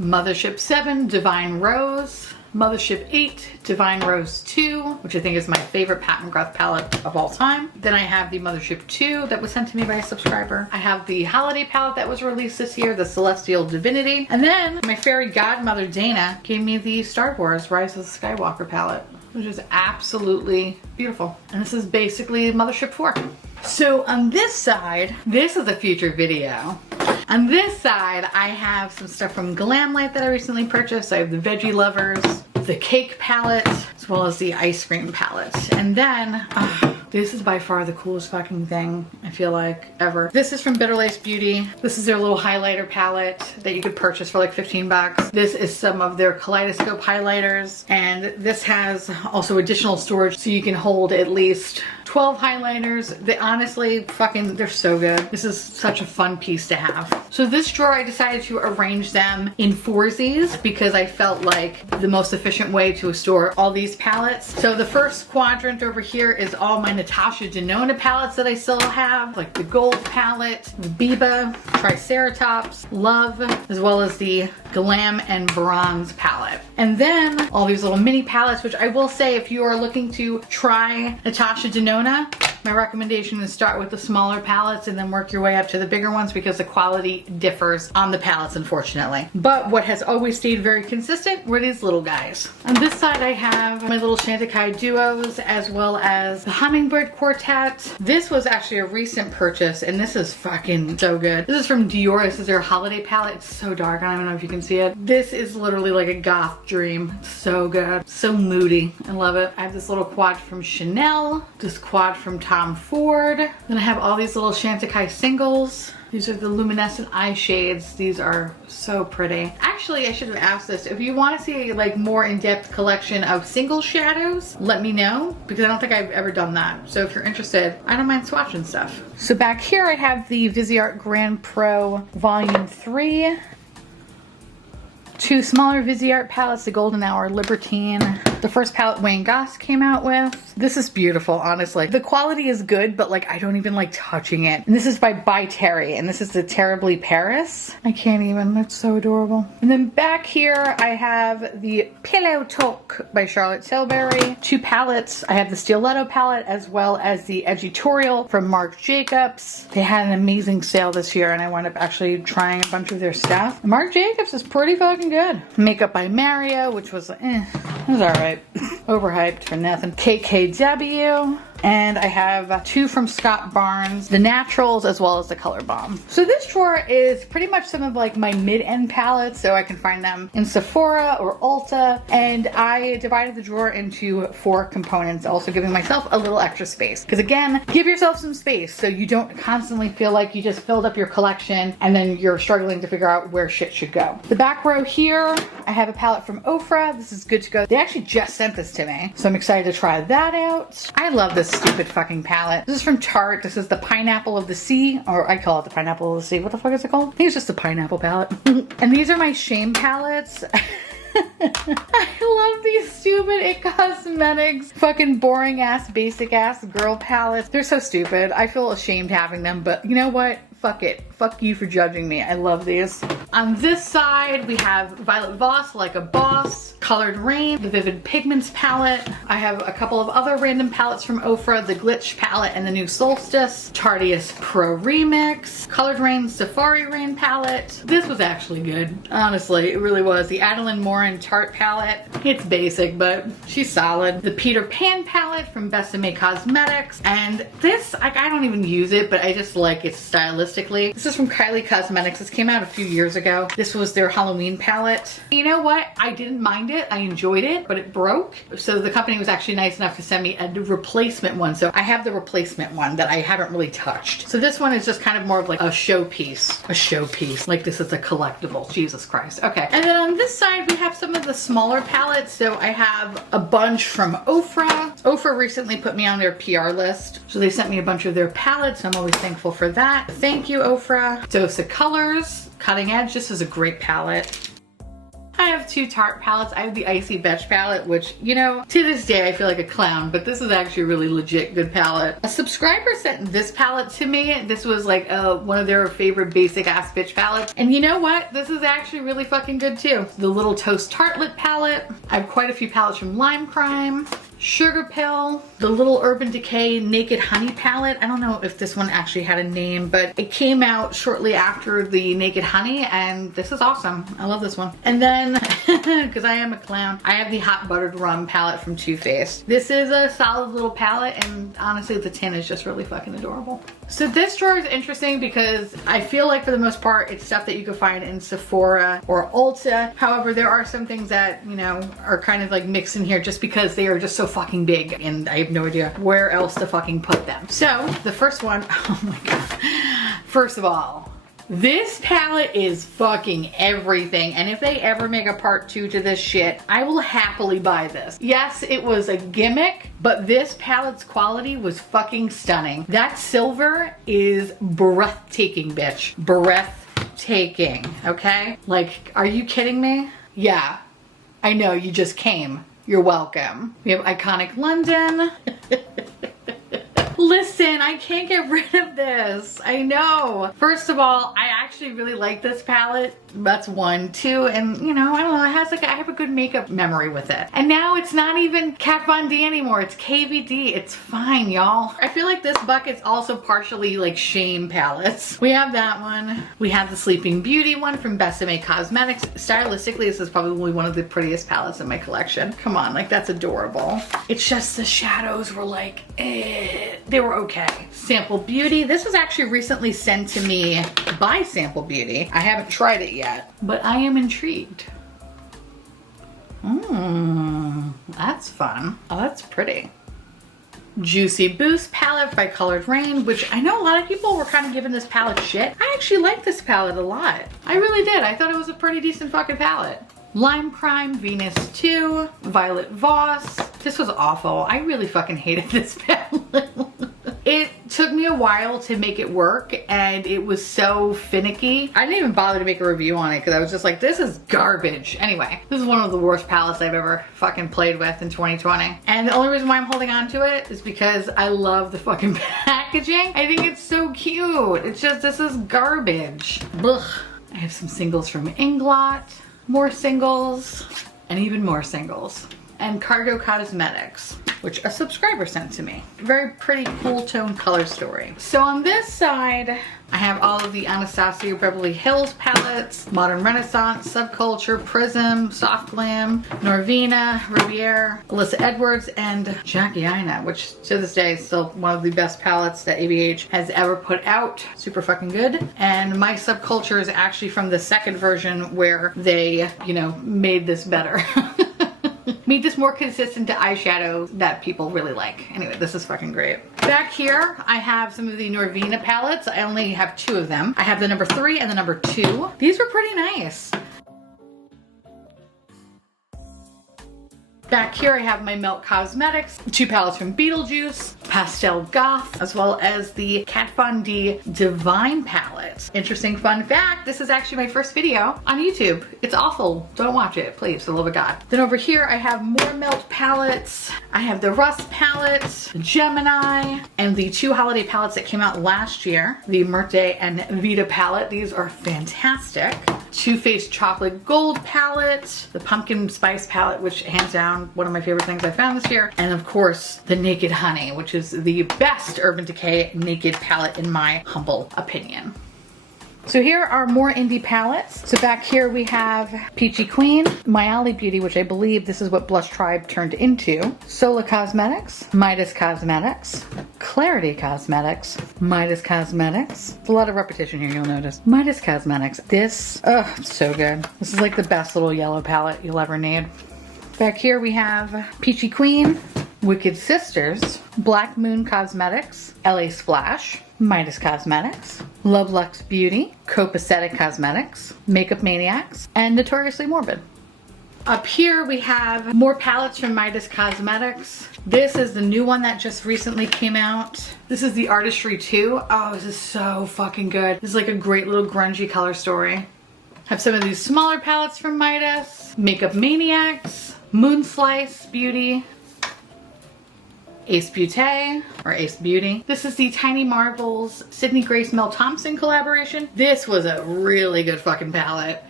Mothership 7, Divine Rose, Mothership 8, Divine Rose 2, which I think is my favorite Pat McGrath palette of all time. Then I have the Mothership 2 that was sent to me by a subscriber. I have the holiday palette that was released this year, the Celestial Divinity. And then my fairy godmother Dana gave me the Star Wars Rise of the Skywalker palette, which is absolutely beautiful. And this is basically Mothership 4. So on this side, this is a future video. On this side, I have some stuff from Glamlight that I recently purchased. I have the Veggie Lovers, the Cake palette, as well as the Ice Cream palette. And then, this is by far the coolest fucking thing. feel like, ever. This is from Beverly Beauty. This is their little highlighter palette that you could purchase for like 15 bucks. This is some of their kaleidoscope highlighters, and this has also additional storage so you can hold at least 12 highlighters. They honestly they're so good. This is such a fun piece to have. So this drawer, I decided to arrange them in foursies because I felt like the most efficient way to store all these palettes. So the first quadrant over here is all my Natasha Denona palettes that I still have, like the Gold palette, the Biba, Triceratops, Love, as well as the Glam and Bronze palette. And then all these little mini palettes, which I will say, if you are looking to try Natasha Denona, my recommendation is start with the smaller palettes and then work your way up to the bigger ones because the quality differs on the palettes, unfortunately. But what has always stayed very consistent were these little guys. On this side, I have my little Chantecaille duos as well as the Hummingbird Quartet. This was actually a recent purchase and this is fucking so good. This is from Dior. This is their holiday palette. It's so dark. I don't know if you can see it. This is literally like a goth dream. It's so good. So moody. I love it. I have this little quad from Chanel. This quad from Tom Ford. Then I have all these little Chantecaille singles. These are the luminescent eye shades. These are so pretty. Actually, I should have asked this. If you want to see like more in-depth collection of single shadows, let me know because I don't think I've ever done that. So if you're interested, I don't mind swatching stuff. So back here I have the Viseart Grand Pro Volume 3. Two smaller Viseart palettes, the Golden Hour Libertine. The first palette Wayne Goss came out with. This is beautiful, honestly. The quality is good, but like I don't even like touching it. And this is by Terry, and this is the Terribly Paris. I can't even, that's so adorable. And then back here I have the Pillow Talk by Charlotte Tilbury. Two palettes. I have the Stiletto palette as well as the Editorial from Marc Jacobs. They had an amazing sale this year and I wound up actually trying a bunch of their stuff. Marc Jacobs is pretty fucking good. Makeup by Mario, which was it was alright. Overhyped for nothing. KKW. And I have two from Scott Barnes, the Naturals as well as the Color Bomb. So this drawer is pretty much some of like my mid-end palettes, so I can find them in Sephora or Ulta. And I divided the drawer into 4 components, also giving myself a little extra space. Because again, give yourself some space so you don't constantly feel like you just filled up your collection and then you're struggling to figure out where shit should go. The back row here, I have a palette from Ofra. This is good to go. They actually just sent this to me, so I'm excited to try that out. I love this stupid fucking palette. This is from Tarte. This is the Pineapple of the Sea, or I call it the Pineapple of the Sea. What the fuck is it called? I think it's just a pineapple palette. And these are my shame palettes. I love these stupid It Cosmetics fucking boring ass basic ass girl palettes. They're so stupid. I feel ashamed having them, but you know what? Fuck it. Fuck you for judging me. I love these. On this side, we have Violet Voss, Like a Boss, Colored Rain, the Vivid Pigments palette. I have a couple of other random palettes from Ofra, the Glitch palette and the New Solstice, Tardius Pro Remix, Colored Rain Safari Rain palette. This was actually good. Honestly, it really was. The Adeline Morin Tarte palette. It's basic, but she's solid. The Peter Pan palette from Besame Cosmetics. And this, I don't even use it, but I just like it stylistically. This is from Kylie Cosmetics. This came out a few years ago. This was their Halloween palette. You know what? I didn't mind it. I enjoyed it, but it broke. So the company was actually nice enough to send me a replacement one. So I have the replacement one that I haven't really touched. So this one is just kind of more of like a showpiece. A showpiece. Like this is a collectible. Jesus Christ. Okay. And then on this side, we have some of the smaller palettes. So I have a bunch from Ofra. Ofra recently put me on their PR list. So they sent me a bunch of their palettes. So I'm always thankful for that. Thank you, Ofra. Dose of Colors. Cutting Edge. This is a great palette. I have 2 Tarte palettes. I have the Icy Betch palette, which, you know, to this day I feel like a clown, but this is actually a really legit good palette. A subscriber sent this palette to me. This was like one of their favorite basic ass bitch palettes. And you know what? This is actually really fucking good too. The Little Toast Tartlet palette. I have quite a few palettes from Lime Crime. Sugar Pill, the Little Urban Decay Naked Honey palette. I don't know if this one actually had a name, but it came out shortly after the Naked Honey, and this is awesome. I love this one. And then because I am a clown. I have the Hot Buttered Rum palette from Too Faced. This is a solid little palette, and honestly the tin is just really fucking adorable. So this drawer is interesting because I feel like for the most part it's stuff that you can find in Sephora or Ulta. However, there are some things that, you know, are kind of like mixed in here just because they are just so fucking big and I have no idea where else to fucking put them. So the first one, oh my god. First of all, this palette is fucking everything, and if they ever make a part 2 to this shit, I will happily buy this. Yes, it was a gimmick, but this palette's quality was fucking stunning. That silver is breathtaking, bitch. Breathtaking, okay? Like, are you kidding me? Yeah, I know, you just came. You're welcome. We have Iconic London. Listen, I can't get rid of this. I know. First of all, I actually really like this palette. That's one. Two, and you know, I don't know, it has like, I have a good makeup memory with it. And now it's not even Kat Von D anymore. It's KVD. It's fine, y'all. I feel like this bucket's also partially like shame palettes. We have that one. We have the Sleeping Beauty one from Besame Cosmetics. Stylistically, this is probably one of the prettiest palettes in my collection. Come on, like that's adorable. It's just the shadows were like, they were okay. Sample Beauty. This was actually recently sent to me by Sample Beauty. I haven't tried it yet, but I am intrigued. That's fun. Oh, that's pretty. Juicy Boost palette by Colored Rain, which I know a lot of people were kind of giving this palette shit. I actually like this palette a lot. I really did. I thought it was a pretty decent fucking palette. Lime Crime, Venus 2, Violet Voss. This was awful. I really fucking hated this palette. It took me a while to make it work, and it was so finicky. I didn't even bother to make a review on it because I was just like, this is garbage. Anyway, this is one of the worst palettes I've ever fucking played with in 2020. And the only reason why I'm holding on to it is because I love the fucking packaging. I think it's so cute. It's just, this is garbage. Ugh. I have some singles from Inglot, more singles, and even more singles. And Cargo Cosmetics, which a subscriber sent to me. Very pretty cool tone color story. So on this side, I have all of the Anastasia Beverly Hills palettes, Modern Renaissance, Subculture, Prism, Soft Glam, Norvina, Riviere, Alyssa Edwards, and Jackie Aina, which to this day is still one of the best palettes that ABH has ever put out. Super fucking good. And my Subculture is actually from the second version where they, you know, made this better. Made this more consistent to eyeshadow that people really like. Anyway, this is fucking great. Back here, I have some of the Norvina palettes. I only have 2 of them. I have the number 3 and the number 2. These were pretty nice. Back here I have my Melt Cosmetics, 2 palettes from Beetlejuice, Pastel Goth, as well as the Kat Von D Divine palette. Interesting fun fact, this is actually my first video on YouTube. It's awful. Don't watch it, please, for the love of God. Then over here I have more Melt palettes. I have the Rust palette, the Gemini, and the 2 holiday palettes that came out last year, the Myrte and Vita palette. These are fantastic. Too Faced Chocolate Gold palette, the Pumpkin Spice palette, which hands down one of my favorite things I found this year, and of course the Naked Honey, which is the best Urban Decay Naked palette in my humble opinion. So here are more indie palettes. So back here we have Peachy Queen, Milani Beauty, which I believe this is what Blush Tribe turned into, Sola Cosmetics, Midas Cosmetics, Clarity Cosmetics, Midas Cosmetics. It's a lot of repetition here, you'll notice. Midas Cosmetics. This, oh, it's so good. This is like the best little yellow palette you'll ever need. Back here we have Peachy Queen, Wicked Sisters, Black Moon Cosmetics, LA Splash, Midas Cosmetics, Love Luxe Beauty, Copacetic Cosmetics, Makeup Maniacs, and Notoriously Morbid. Up here we have more palettes from Midas Cosmetics. This is the new one that just recently came out. This is the Artistry 2. Oh, this is so fucking good. This is like a great little grungy color story. Have some of these smaller palettes from Midas, Makeup Maniacs, Moon Slice Beauty, Ace Beauty, or Ace Beauty. This is the Tiny Marvels Sydney Grace Mel Thompson collaboration. This was a really good fucking palette.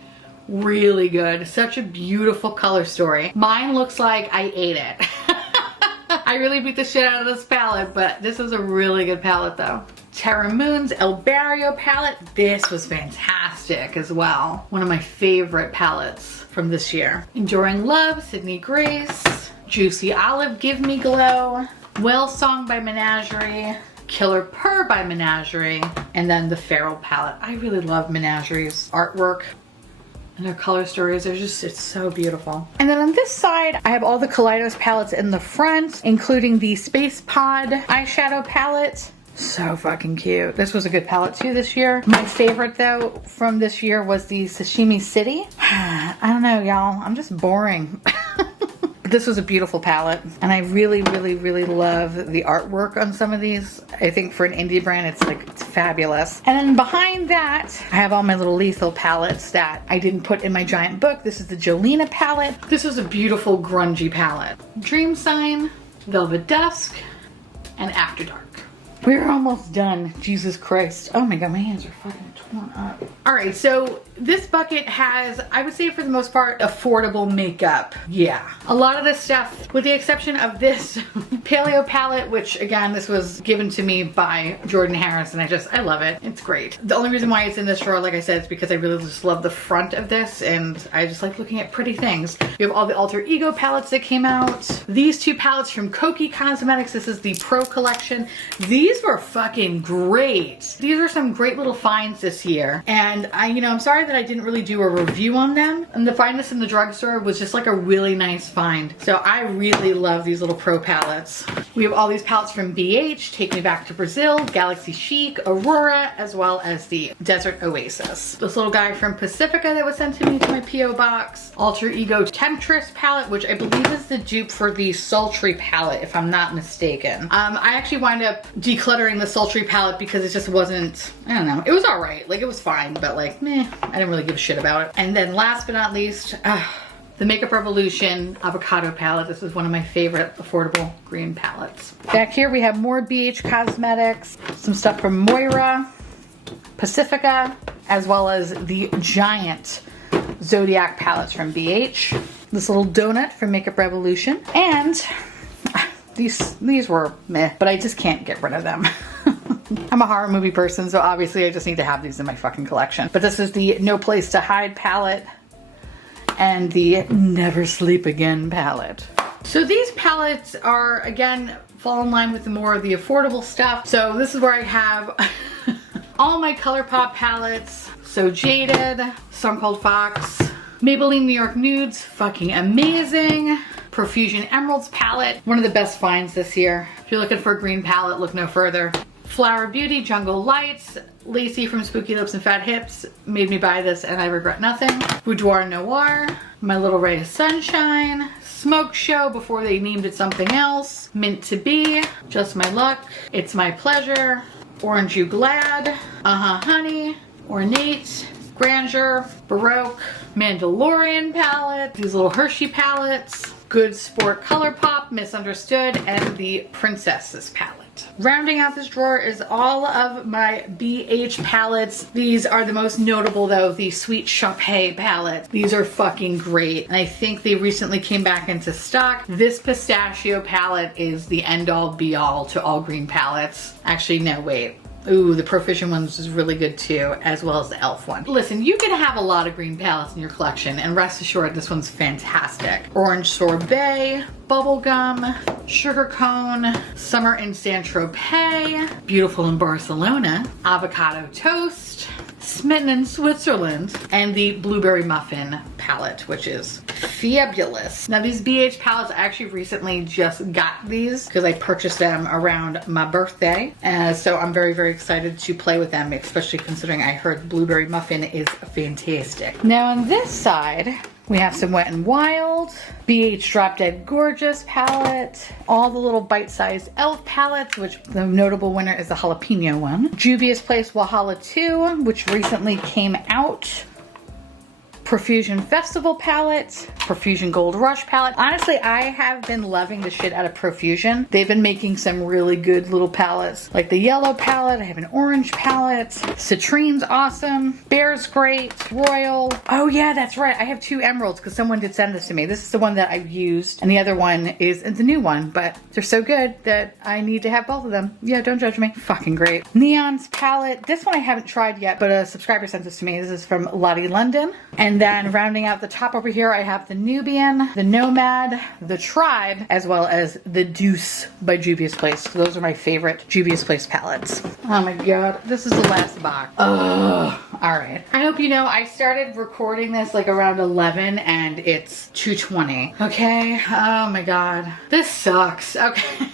Really good. Such a beautiful color story. Mine looks like I ate it. I really beat the shit out of this palette, but this is a really good palette though. Terra Moon's El Barrio palette. This was fantastic as well. One of my favorite palettes from this year. Enduring Love, Sydney Grace. Juicy Olive, Give Me Glow. Well Song by Menagerie. Killer Purr by Menagerie. And then the Feral palette. I really love Menagerie's artwork. And their color stories are just, it's so beautiful. And then on this side, I have all the Kaleidos palettes in the front, including the Space Pod eyeshadow palette. So fucking cute. This was a good palette too this year. My favorite though from this year was the Sashimi City. I don't know, y'all. I'm just boring. This was a beautiful palette, and I really, really, really love the artwork on some of these. I think for an indie brand, it's fabulous. And then behind that, I have all my little lethal palettes that I didn't put in my giant book. This is the Jolena palette. This was a beautiful grungy palette. Dream Sign, Velvet Dusk, and After Dark. We're almost done. Jesus Christ. Oh my God, my hands are fucking torn up. All right, so this bucket has, I would say for the most part, affordable makeup. Yeah. A lot of this stuff, with the exception of this Paleo palette, which again, this was given to me by Jordan Harris, and I love it. It's great. The only reason why it's in this drawer, like I said, is because I really just love the front of this, and I just like looking at pretty things. You have all the Alter Ego palettes that came out. These two palettes from Kylie Cosmetics. This is the Pro Collection. These were fucking great. These are some great little finds this year. And I'm sorry that I didn't really do a review on them. And to find this in the drugstore was just like a really nice find. So I really love these little Pro palettes. We have all these palettes from BH, Take Me Back to Brazil, Galaxy Chic, Aurora, as well as the Desert Oasis. This little guy from Pacifica that was sent to me to my P.O. box. Alter Ego Temptress palette, which I believe is the dupe for the Sultry palette, if I'm not mistaken. I actually wind up decluttering the Sultry palette because it just wasn't, I don't know, it was all right. Like, it was fine, but like, meh, I didn't really give a shit about it. And then last but not least, the Makeup Revolution Avocado palette. This is one of my favorite affordable green palettes. Back here we have more BH Cosmetics, some stuff from Moira, Pacifica, as well as the giant Zodiac palettes from BH. This little donut from Makeup Revolution. And these were meh, but I just can't get rid of them. I'm a horror movie person, so obviously I just need to have these in my fucking collection. But this is the No Place to Hide palette and the Never Sleep Again palette. So these palettes are, again, fall in line with the more of the affordable stuff. So this is where I have all my ColourPop palettes. So Jaded, Stone Cold Fox, Maybelline New York Nudes, fucking amazing. Profusion Emeralds palette, one of the best finds this year. If you're looking for a green palette, look no further. Flower Beauty, Jungle Lights, Lacey from Spooky Lips and Fat Hips made me buy this and I regret nothing. Boudoir Noir, My Little Ray of Sunshine, Smoke Show before they named it something else, Mint to Be, Just My Luck, It's My Pleasure, Orange You Glad, Honey, Ornate, Grandeur, Baroque, Mandalorian palette, these little Hershey palettes, Good Sport ColourPop, Misunderstood, and the Princesses palette. Rounding out this drawer is all of my BH palettes. These are the most notable though, the Sweet Chappé palette. These are fucking great. And I think they recently came back into stock. This pistachio palette is the end all be all to all green palettes. Actually, no, wait. Ooh, the Profusion ones is really good too, as well as the e.l.f. one. Listen, you can have a lot of green palettes in your collection, and rest assured this one's fantastic. Orange Sorbet, Bubblegum, Sugar Cone, Summer in Saint-Tropez, Beautiful in Barcelona, Avocado Toast, Smitten in Switzerland, and the Blueberry Muffin palette, which is fabulous. Now these BH palettes, I actually recently just got these because I purchased them around my birthday. So I'm very, very excited to play with them, especially considering I heard Blueberry Muffin is fantastic. Now on this side, we have some Wet n Wild, BH Drop Dead Gorgeous palette, all the little bite-sized e.l.f. palettes, which the notable winner is the jalapeno one. Juvia's Place Walhalla 2, which recently came out. Profusion Festival palette, Profusion Gold Rush palette. Honestly, I have been loving the shit out of Profusion. They've been making some really good little palettes, like the yellow palette. I have an orange palette. Citrine's awesome. Bear's great. Royal. Oh yeah, that's right. I have 2 emeralds because someone did send this to me. This is the one that I've used, and the other one is the new one, but they're so good that I need to have both of them. Yeah, don't judge me. Fucking great. Neon's palette. This one I haven't tried yet, but a subscriber sent this to me. This is from Lottie London. And then rounding out the top over here, I have the Nubian, the Nomad, the Tribe, as well as the Deuce by Juvia's Place. Those are my favorite Juvia's Place palettes. Oh my god, this is the last box. Ugh. Alright. I hope you know I started recording this like around 11 and it's 2:20. Okay? Oh my god. This sucks. Okay.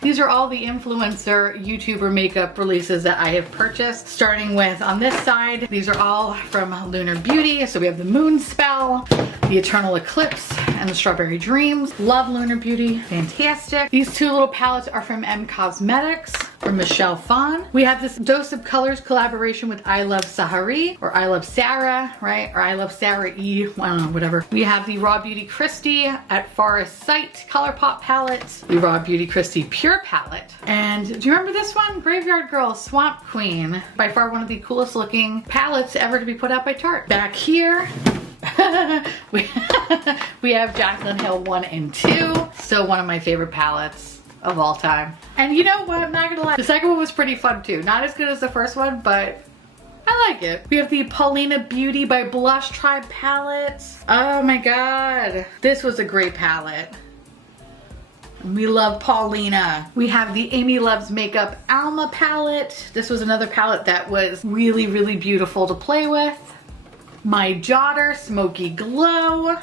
These are all the influencer YouTuber makeup releases that I have purchased. Starting with on this side, these are all from Lunar Beauty. So we have the Moon Spell, the Eternal Eclipse, and the Strawberry Dreams. Love Lunar Beauty, fantastic. These 2 little palettes are from Cosmetics, from Michelle Phan. We have this Dose of Colors collaboration with I Love Sahari, or I Love Sarah, right? Or I Love Sarah E, I don't know, whatever. We have the Raw Beauty Christie at Forest Sight ColourPop palette, the Raw Beauty Christie Pure palette. And do you remember this one? Graveyard Girl Swamp Queen. By far one of the coolest looking palettes ever to be put out by Tarte. Back here, we have Jaclyn Hill 1 and 2. Still one of my favorite palettes of all time. And you know what, I'm not gonna lie, the second one was pretty fun too. Not as good as the first one, but I like it. We have the Paulina Beauty by Blush Tribe palette. Oh my god, this was a great palette. We love Paulina. We have the Amy Loves Makeup Alma palette. This was another palette that was really, really beautiful to play with. My Jotter Smoky Glow.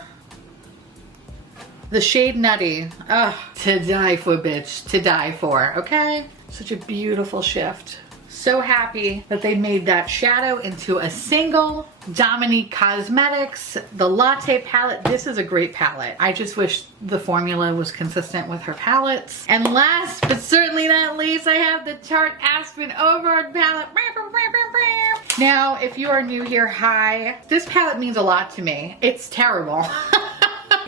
The shade Nutty. Ugh, to die for, bitch. To die for, okay? Such a beautiful shift. So happy that they made that shadow into a single. Dominique Cosmetics, the Latte palette. This is a great palette. I just wish the formula was consistent with her palettes. And last but certainly not least, I have the Tarte Aspen Overard palette. Now, if you are new here, hi. This palette means a lot to me. It's terrible.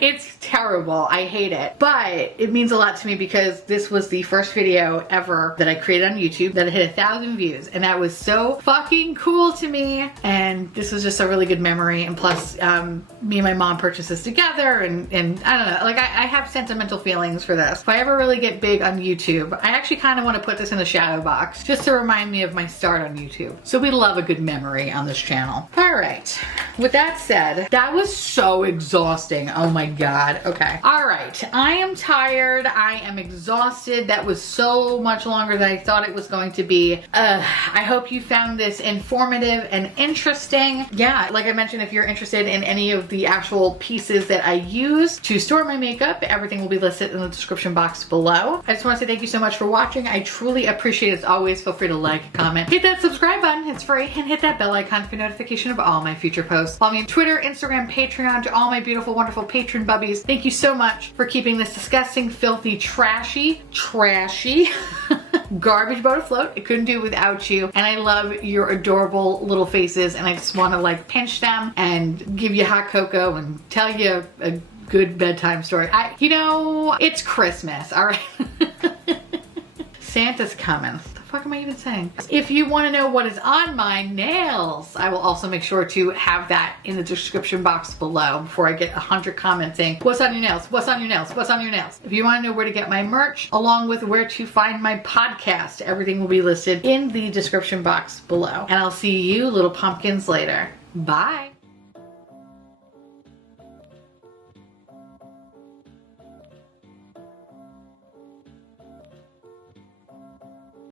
It's terrible. I hate it. But it means a lot to me because this was the first video ever that I created on YouTube that hit 1,000 views. And that was so fucking cool to me. And this was just a really good memory. And plus, me and my mom purchased this together. And I don't know, like I have sentimental feelings for this. If I ever really get big on YouTube, I actually kind of want to put this in the shadow box just to remind me of my start on YouTube. So we love a good memory on this channel. All right. With that said, that was so exhausting. Oh my god. Okay. All right. I am tired. I am exhausted. That was so much longer than I thought it was going to be. I hope you found this informative and interesting. Yeah, like I mentioned, if you're interested in any of the actual pieces that I use to store my makeup, everything will be listed in the description box below. I just want to say thank you so much for watching. I truly appreciate it. As always, feel free to like, comment, hit that subscribe button. It's free. And hit that bell icon for notification of all my future posts. Follow me on Twitter, Instagram, Patreon. To all my beautiful, wonderful patron bubbies, thank you so much for keeping this disgusting, filthy, trashy garbage boat afloat. I couldn't do it without you. And I love your adorable little faces, and I just want to like pinch them and give you hot cocoa and tell you a good bedtime story. You know, it's Christmas, all right? Santa's coming. What the fuck am I even saying? If you want to know what is on my nails, I will also make sure to have that in the description box below before I get 100 comments saying, what's on your nails? What's on your nails? What's on your nails? If you want to know where to get my merch, along with where to find my podcast, everything will be listed in the description box below. And I'll see you little pumpkins later. Bye.